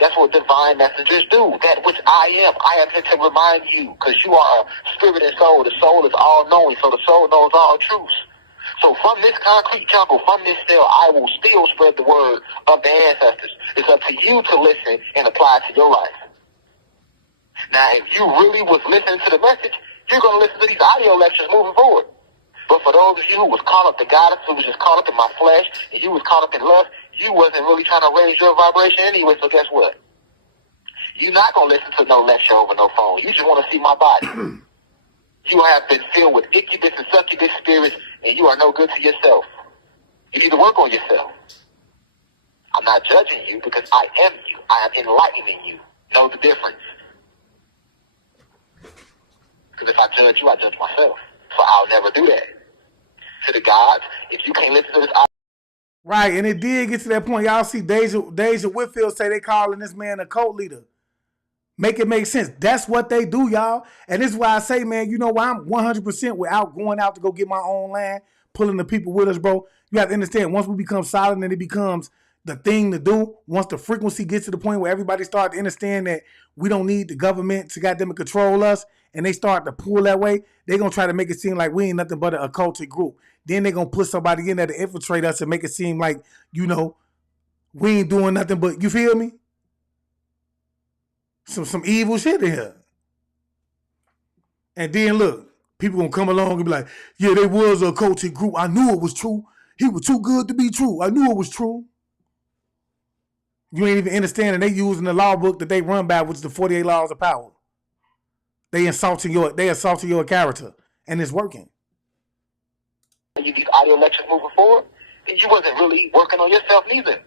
That's what divine messengers do. That which I am here to remind you, because you are a spirit and soul. The soul is all-knowing, so the soul knows all truths. So from this concrete jungle, from this cell, I will still spread the word of the ancestors. It's up to you to listen and apply it to your life. Now, if you really was listening to the message, you're going to listen to these audio lectures moving forward. But for those of you who was caught up to God, who was just caught up in my flesh, and you was caught up in lust, you wasn't really trying to raise your vibration anyway, so guess what? You're not going to listen to no lecture over no phone. You just want to see my body. You have been filled with incubus and succubus spirits, and you are no good to yourself. You need to work on yourself. I'm not judging you because I am you. I am enlightening you. Know the difference. Because if I judge you, I judge myself. So I'll never do that. To the gods, if you can't listen to this... Right, and it did get to that point. Y'all see Deja Whitfield say they calling this man a cult leader. Make it make sense. That's what they do, y'all. And this is why I say, man, you know why I'm 100% without going out to go get my own land, pulling the people with us, bro. You have to understand, once we become solid and it becomes the thing to do, once the frequency gets to the point where everybody starts to understand that we don't need the government to goddamn control us, and they start to pull that way, they're going to try to make it seem like we ain't nothing but an occultic group. Then they're going to put somebody in there to infiltrate us and make it seem like, we ain't doing nothing but, you feel me? some evil shit in here. And then look, people gonna come along and be like, yeah, they was a cultic group. I knew it was true. He was too good to be true. I knew it was true. You ain't even understanding they using the law book that they run by, which is the 48 laws of power. They assaulting your character, and it's working. You these audio lectures moving forward, then you wasn't really working on yourself neither.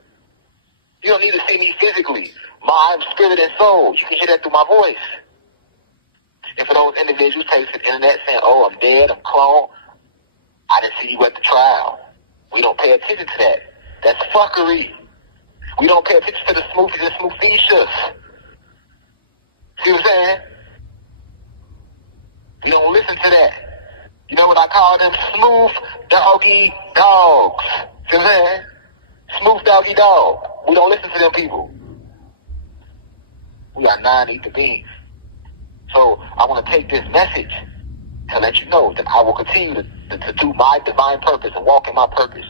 You don't need to see me physically. Mind, spirit, and soul. You can hear that through my voice. And for those individuals taking to the internet saying, oh, I'm dead, I'm cloned, I didn't see you at the trial. We don't pay attention to that. That's fuckery. We don't pay attention to the smoothies and smoothicious. See what I'm saying? We don't listen to that. You know what I call them? Smooth doggy dogs. See what I'm saying? Smooth doggy dog. We don't listen to them people. We are non-ether beings. So I want to take this message to let you know that I will continue to do my divine purpose and walk in my purpose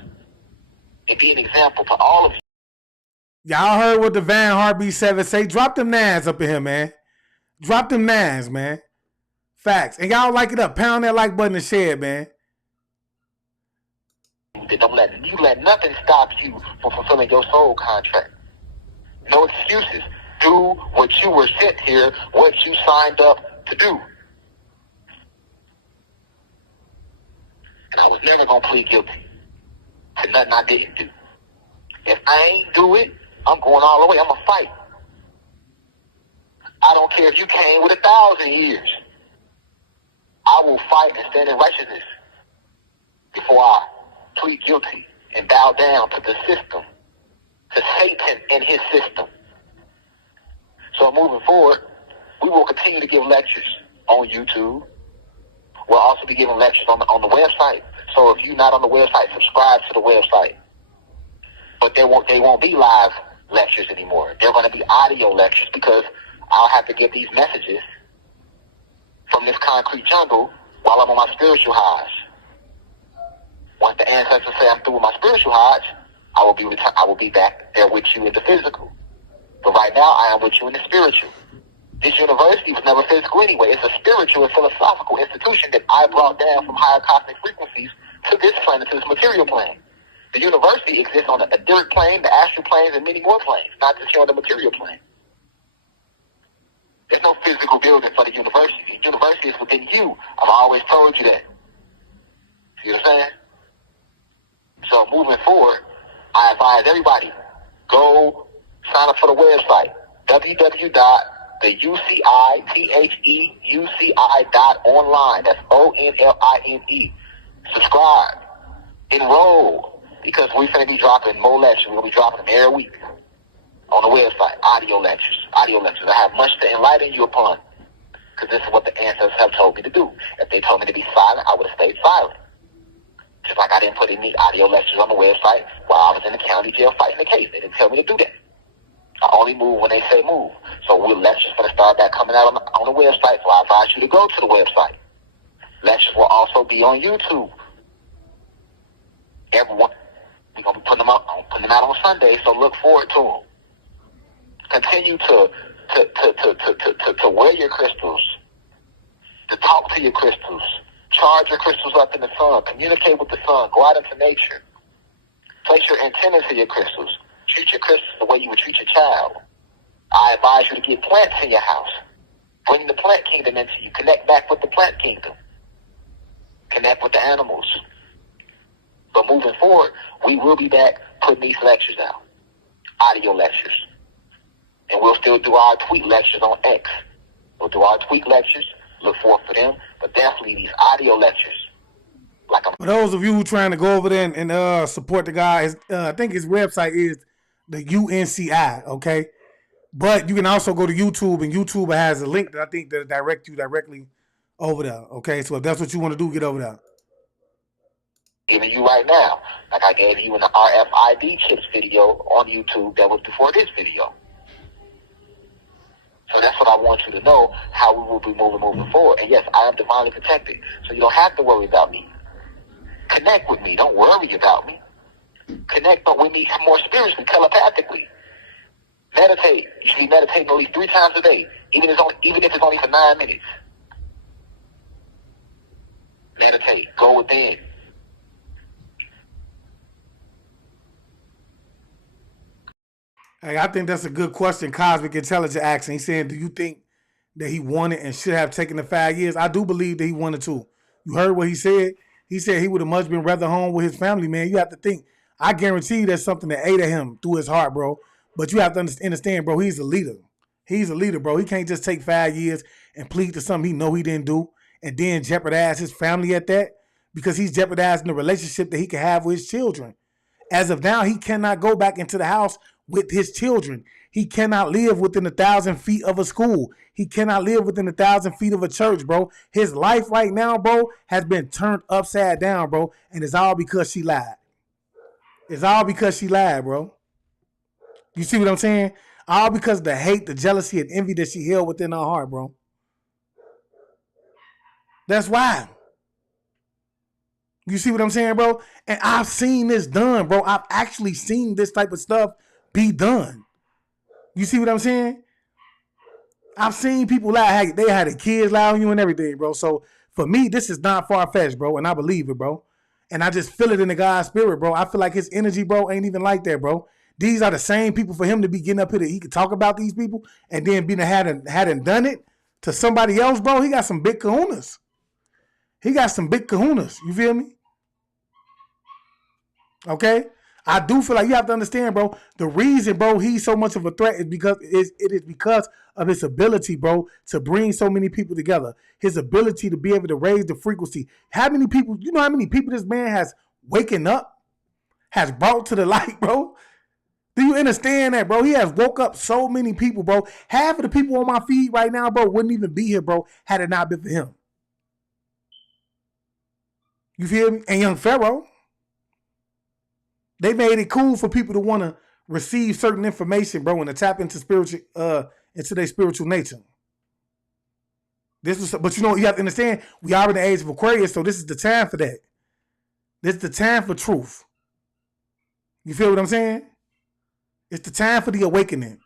and be an example to all of you. Y'all heard what the Van Heartbeat 7 say? Drop them nines up in here, man. Drop them nines, man. Facts. And y'all like it up. Pound that like button and share it, man. Don't let nothing stop you from fulfilling your soul contract. No excuses. Do what you were sent here, what you signed up to do. And I was never going to plead guilty to nothing I didn't do. If I ain't do it, I'm going all the way. I'm going to fight. I don't care if you came with 1,000 years. I will fight and stand in righteousness before I plead guilty and bow down to the system, to Satan and his system. So moving forward, we will continue to give lectures on YouTube. We'll also be giving lectures on the website. So if you're not on the website, subscribe to the website. But they won't be live lectures anymore. They're going to be audio lectures because I'll have to give these messages from this concrete jungle while I'm on my spiritual highs. Once the ancestors say I'm through with my spiritual highs, I will be back there with you in the physical. But right now, I am with you in the spiritual. This university was never physical anyway. It's a spiritual and philosophical institution that I brought down from higher cosmic frequencies to this planet, to this material plane. The university exists on the etheric plane, the astral planes, and many more planes, not just here on the material plane. There's no physical building for the university. The university is within you. I've always told you that. See what I'm saying? So moving forward, I advise everybody, go sign up for the website, www.theucitheUCI.online. That's ONLINE. Subscribe. Enroll. Because we're going to be dropping more lectures. We're going to be dropping them every week on the website. Audio lectures. I have much to enlighten you upon. Because this is what the ancestors have told me to do. If they told me to be silent, I would have stayed silent. Just like I didn't put any audio lectures on the website while I was in the county jail fighting the case. They didn't tell me to do that. I only move when they say move. So we're lectures going to start back coming out on the website. So I advise you to go to the website. Lectures will also be on YouTube. Everyone, we're going to be putting them out on Sunday, so look forward to them. Continue to wear your crystals, to talk to your crystals, charge your crystals up in the sun, communicate with the sun, go out into nature, place your antennas to your crystals, treat your crystals the way you would treat your child. I advise you to get plants in your house. Bring the plant kingdom into you. Connect back with the plant kingdom. Connect with the animals. But moving forward, we will be back putting these lectures out. Audio lectures. And we'll still do our tweet lectures on X. We'll do our tweet lectures. Look forward for them. But definitely these audio lectures. For those of you who trying to go over there and support the guy, I think his website is the UNCI, okay? But you can also go to YouTube, and YouTube has a link that I think that direct you directly over there, okay? So if that's what you want to do, get over there. Giving you right now, like I gave you in the RFID chips video on YouTube that was before this video. So that's what I want you to know, how we will be moving forward. And yes, I am divinely protected, so you don't have to worry about me. Connect with me. Don't worry about me. Connect with me more spiritually, telepathically. Meditate. You should be meditating at least 3 times a day, even if it's only for 9 minutes. Meditate. Go within. Hey, I think that's a good question Cosmic Intelligence asking. He's saying, do you think that he wanted and should have taken the 5 years? I do believe that he wanted to. You heard what he said? He said he would have much been rather home with his family, man. You have to think. I guarantee you there's something that ate at him through his heart, bro. But you have to understand, bro, he's a leader. He's a leader, bro. He can't just take 5 years and plead to something he know he didn't do and then jeopardize his family at that because he's jeopardizing the relationship that he can have with his children. As of now, he cannot go back into the house with his children. He cannot live within 1,000 feet of a school. He cannot live within 1,000 feet of a church, bro. His life right now, bro, has been turned upside down, bro. And it's all because she lied. It's all because she lied, bro. You see what I'm saying? All because of the hate, the jealousy, and envy that she held within her heart, bro. That's why. You see what I'm saying, bro? And I've seen this done, bro. I've actually seen this type of stuff be done. You see what I'm saying? I've seen people lie. They had their kids lie on you and everything, bro. So for me, this is not far-fetched, bro. And I believe it, bro. And I just feel it in the God's spirit, bro. I feel like his energy, bro, ain't even like that, bro. These are the same people for him to be getting up here that he could talk about these people and then hadn't done it to somebody else, bro. He got some big kahunas. He got some big kahunas. You feel me? Okay? I do feel like you have to understand, bro. The reason, bro, he's so much of a threat is because it is because of his ability, bro, to bring so many people together. His ability to be able to raise the frequency. How many people, you know how many people this man has waken up, has brought to the light, bro? Do you understand that, bro? He has woke up so many people, bro. Half of the people on my feed right now, bro, wouldn't even be here, bro, had it not been for him. You feel me? And Young Pharaoh. They made it cool for people to want to receive certain information, bro, and to tap into into their spiritual nature. But you know, you have to understand, we are in the age of Aquarius, so this is the time for that. This is the time for truth. You feel what I'm saying? It's the time for the awakening.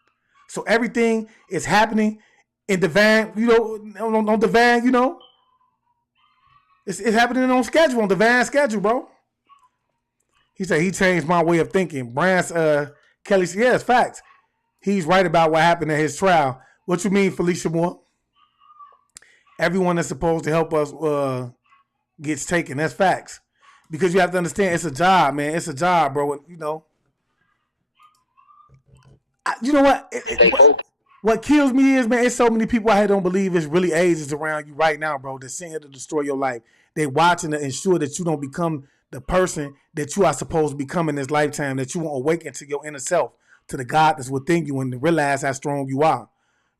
So everything is happening in divine, you know, on divine, you know. It's happening on schedule, on divine schedule, bro. He said he changed my way of thinking. Brian Kelly said, yeah, it's facts. He's right about what happened at his trial. What you mean, Felicia Moore? Everyone that's supposed to help us gets taken. That's facts. Because you have to understand, it's a job, man. It's a job, bro. You know. You know what? What kills me is, man, it's so many people out here don't believe it's really ages around you right now, bro, that's sitting here to destroy your life. They watching to ensure that you don't become the person that you are supposed to become in this lifetime, that you won't awaken to your inner self, to the God that's within you and realize how strong you are.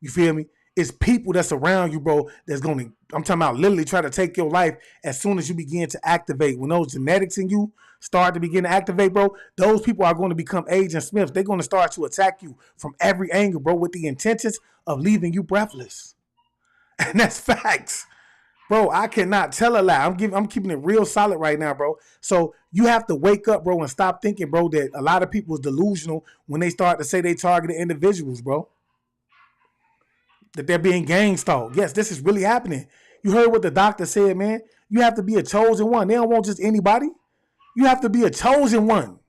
You feel me? It's people that's around you, bro, that's going to, I'm talking about literally try to take your life as soon as you begin to activate. When those genetics in you start to begin to activate, bro, those people are going to become Agent Smiths. They're going to start to attack you from every angle, bro, with the intentions of leaving you breathless. And that's facts. Bro, I cannot tell a lie. I'm keeping it real solid right now, bro. So you have to wake up, bro, and stop thinking, bro, that a lot of people is delusional when they start to say they targeted individuals, bro. That they're being gang stalked. Yes, this is really happening. You heard what the doctor said, man. You have to be a chosen one. They don't want just anybody. You have to be a chosen one.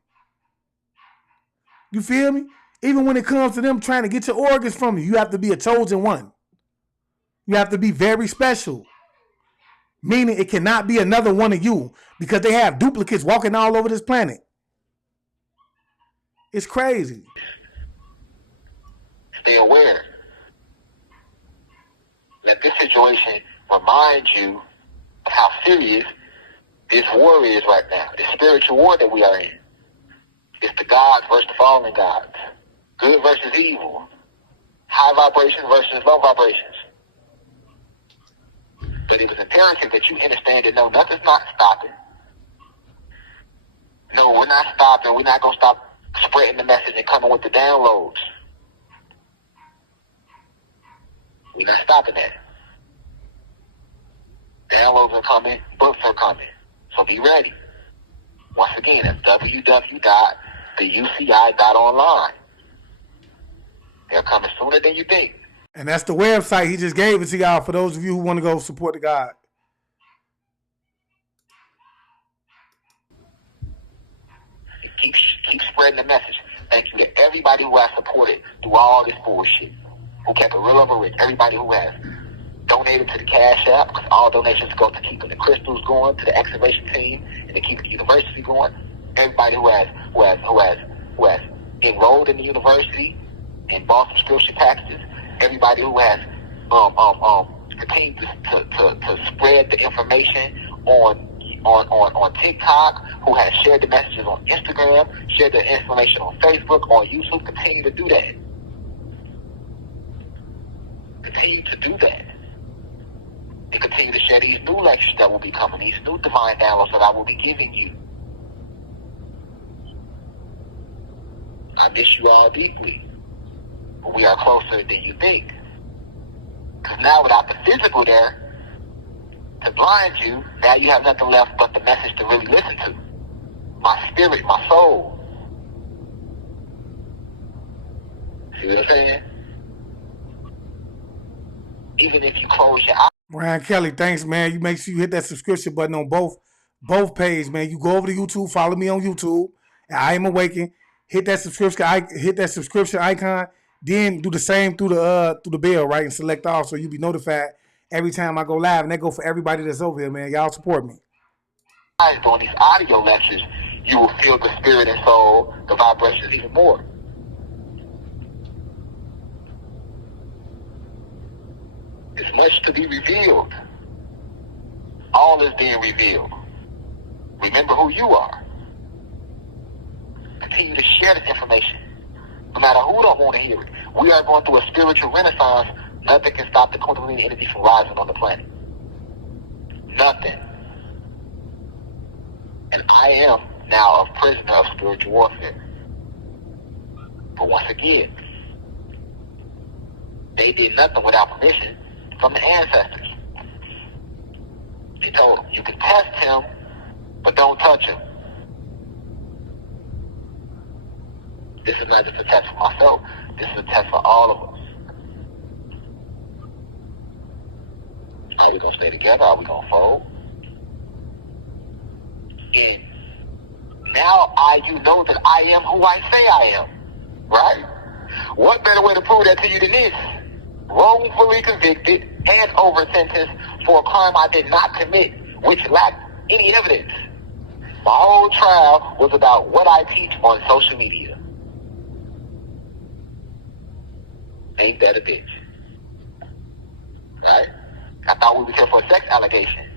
You feel me? Even when it comes to them trying to get your organs from you, you have to be a chosen one. You have to be very special. Meaning it cannot be another one of you because they have duplicates walking all over this planet. It's crazy. Stay aware. Let this situation remind you of how serious this war is right now. This spiritual war that we are in. It's the gods versus the fallen gods. Good versus evil. High vibrations versus low vibrations. But it was imperative that you understand that no, nothing's not stopping. No, we're not stopping. We're not going to stop spreading the message and coming with the downloads. We're not stopping that. Downloads are coming. Books are coming. So be ready. Once again, that's www.theuci.online. They're coming sooner than you think. And that's the website he just gave it to y'all for those of you who want to go support the God. Keep spreading the message. Thank you to everybody who has supported through all this bullshit. Who kept it real over rich. Everybody who has donated to the Cash App, because all donations go to keeping the crystals going, to the excavation team, and to keeping the university going. Everybody who has enrolled in the university and bought subscription packages. Everybody who has continued to spread the information on TikTok, who has shared the messages on Instagram, shared the information on Facebook, on YouTube. Continue to do that. Continue to do that. And continue to share these new lectures that will be coming, these new divine downloads that I will be giving you. I miss you all deeply. But we are closer than you think. Because now without the physical there to blind you, now you have nothing left but the message to really listen to. My spirit, my soul. See what I'm saying? Even if you close your eyes. Brian Kelly, thanks, man. You make sure you hit that subscription button on both pages, man. You go over to YouTube, follow me on YouTube. I Am Awakened. Hit that subscription icon. Then do the same through the bell, right? And select all, so you'll be notified every time I go live. And that go for everybody that's over here, man. Y'all support me. On these audio lectures, you will feel the spirit and soul, the vibrations even more. There's much to be revealed. All is being revealed. Remember who you are. Continue to share this information. No matter who don't want to hear it. We are going through a spiritual renaissance. Nothing can stop the Kundalini energy from rising on the planet. Nothing. And I am now a prisoner of spiritual warfare. But once again, they did nothing without permission from the ancestors. They told him, you can test him, but don't touch him. This is not just a test for myself. This is a test for all of us. Are we going to stay together? Are we going to fold? And now you know that I am who I say I am. Right? What better way to prove that to you than this? Wrongfully convicted and over sentenced for a crime I did not commit, which lacked any evidence. My whole trial was about what I teach on social media. Ain't that a bitch? Right? I thought we were here for a sex allegation.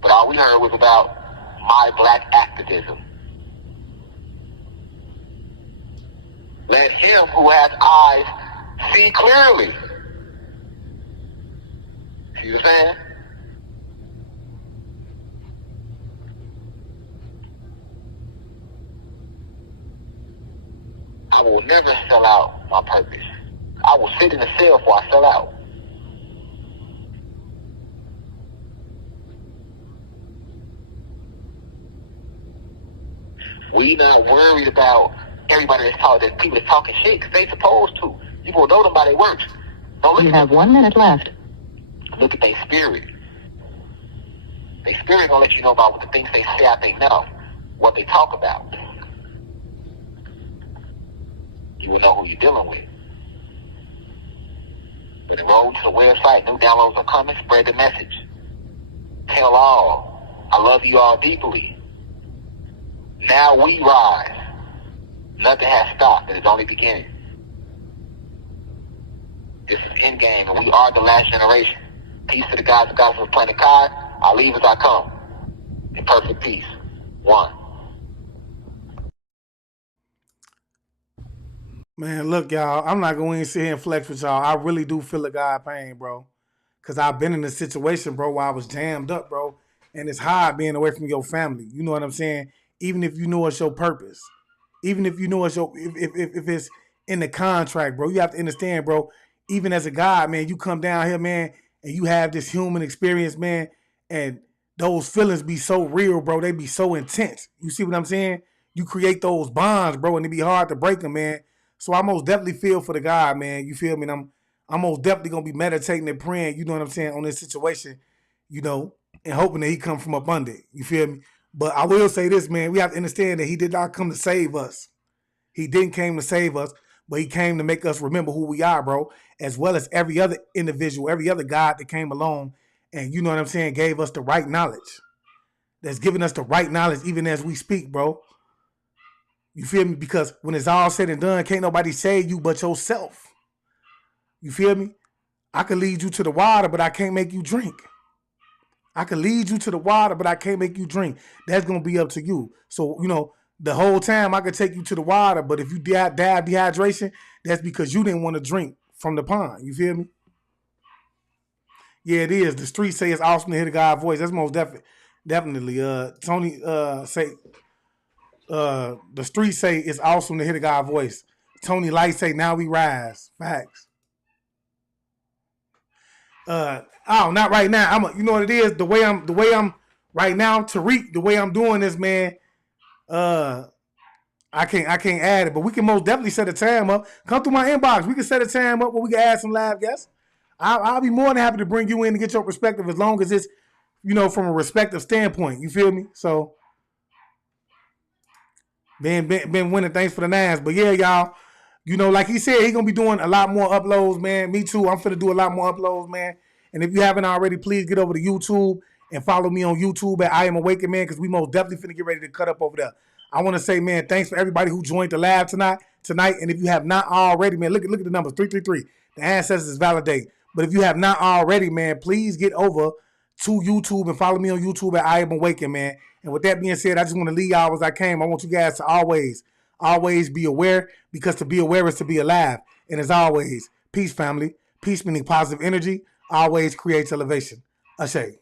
But all we heard was about my black activism. Let him who has eyes see clearly. See what I'm saying? I will never sell out my purpose. I will sit in the cell before I sell out. We not worried about everybody that's talking, that people that's talking shit, because they supposed to. You will know them by their works. Don't You have 1 minute left. Look at their spirit. Their spirit gonna let you know about what the things they say out their mouth, what they talk about. You will know who you're dealing with. But enroll to the website, new downloads are coming, spread the message. Tell all, I love you all deeply. Now we rise. Nothing has stopped, it is only beginning. This is endgame, and we are the last generation. Peace to the gods and goddesses of planet Kai. I leave as I come. In perfect peace. One. Man, look, y'all, I'm not going to sit here and flex with y'all. I really do feel a God pain, bro. Because I've been in a situation, bro, where I was jammed up, bro. And it's hard being away from your family. You know what I'm saying? Even if you know it's your purpose. Even if you know it's your, if it's in the contract, bro. You have to understand, bro. Even as a God, man, you come down here, man, and you have this human experience, man, and those feelings be so real, bro. They be so intense. You see what I'm saying? You create those bonds, bro, and it be hard to break them, man. So I most definitely feel for the guy, man. You feel me? And I'm most definitely gonna be meditating and praying, you know what I'm saying, on this situation, you know, and hoping that he come from up under it. You feel me? But I will say this, man, we have to understand that he did not come to save us. He didn't came to save us, but he came to make us remember who we are, bro, as well as every other individual, every other God that came along and, you know what I'm saying, gave us the right knowledge. That's giving us the right knowledge even as we speak, bro. You feel me? Because when it's all said and done, can't nobody save you but yourself. You feel me? I could lead you to the water, but I can't make you drink. I could lead you to the water, but I can't make you drink. That's going to be up to you. So, you know, the whole time I could take you to the water, but if you die of dehydration, that's because you didn't want to drink from the pond. You feel me? Yeah, it is. The streets say it's awesome to hear the God's voice. That's most definitely. Tony say the streets say it's awesome to hear the God's voice. Tony Light say now we rise. Facts. Not right now. You know what it is? The way I'm right now, Tariq, the way I'm doing this, man, I can't add it, but we can most definitely set a time up. Come through my inbox. We can set a time up where we can add some live guests. I'll be more than happy to bring you in to get your perspective as long as it's, you know, from a respective standpoint. You feel me? So, been winning. Thanks for the nines. But yeah, y'all, you know, like he said, he going to be doing a lot more uploads, man. Me too. I'm finna do a lot more uploads, man. And if you haven't already, please get over to YouTube and follow me on YouTube at I Am Awakened, man, because we most definitely finna get ready to cut up over there. I want to say, man, thanks for everybody who joined the live tonight. And if you have not already, man, look at the numbers, 333. The ancestors validate. But if you have not already, man, please get over to YouTube and follow me on YouTube at I Am Awakened, man. And with that being said, I just want to leave y'all as I came. I want you guys to always be aware, because to be aware is to be alive. And as always, peace, family. Peace meaning positive energy always creates elevation. Ashe.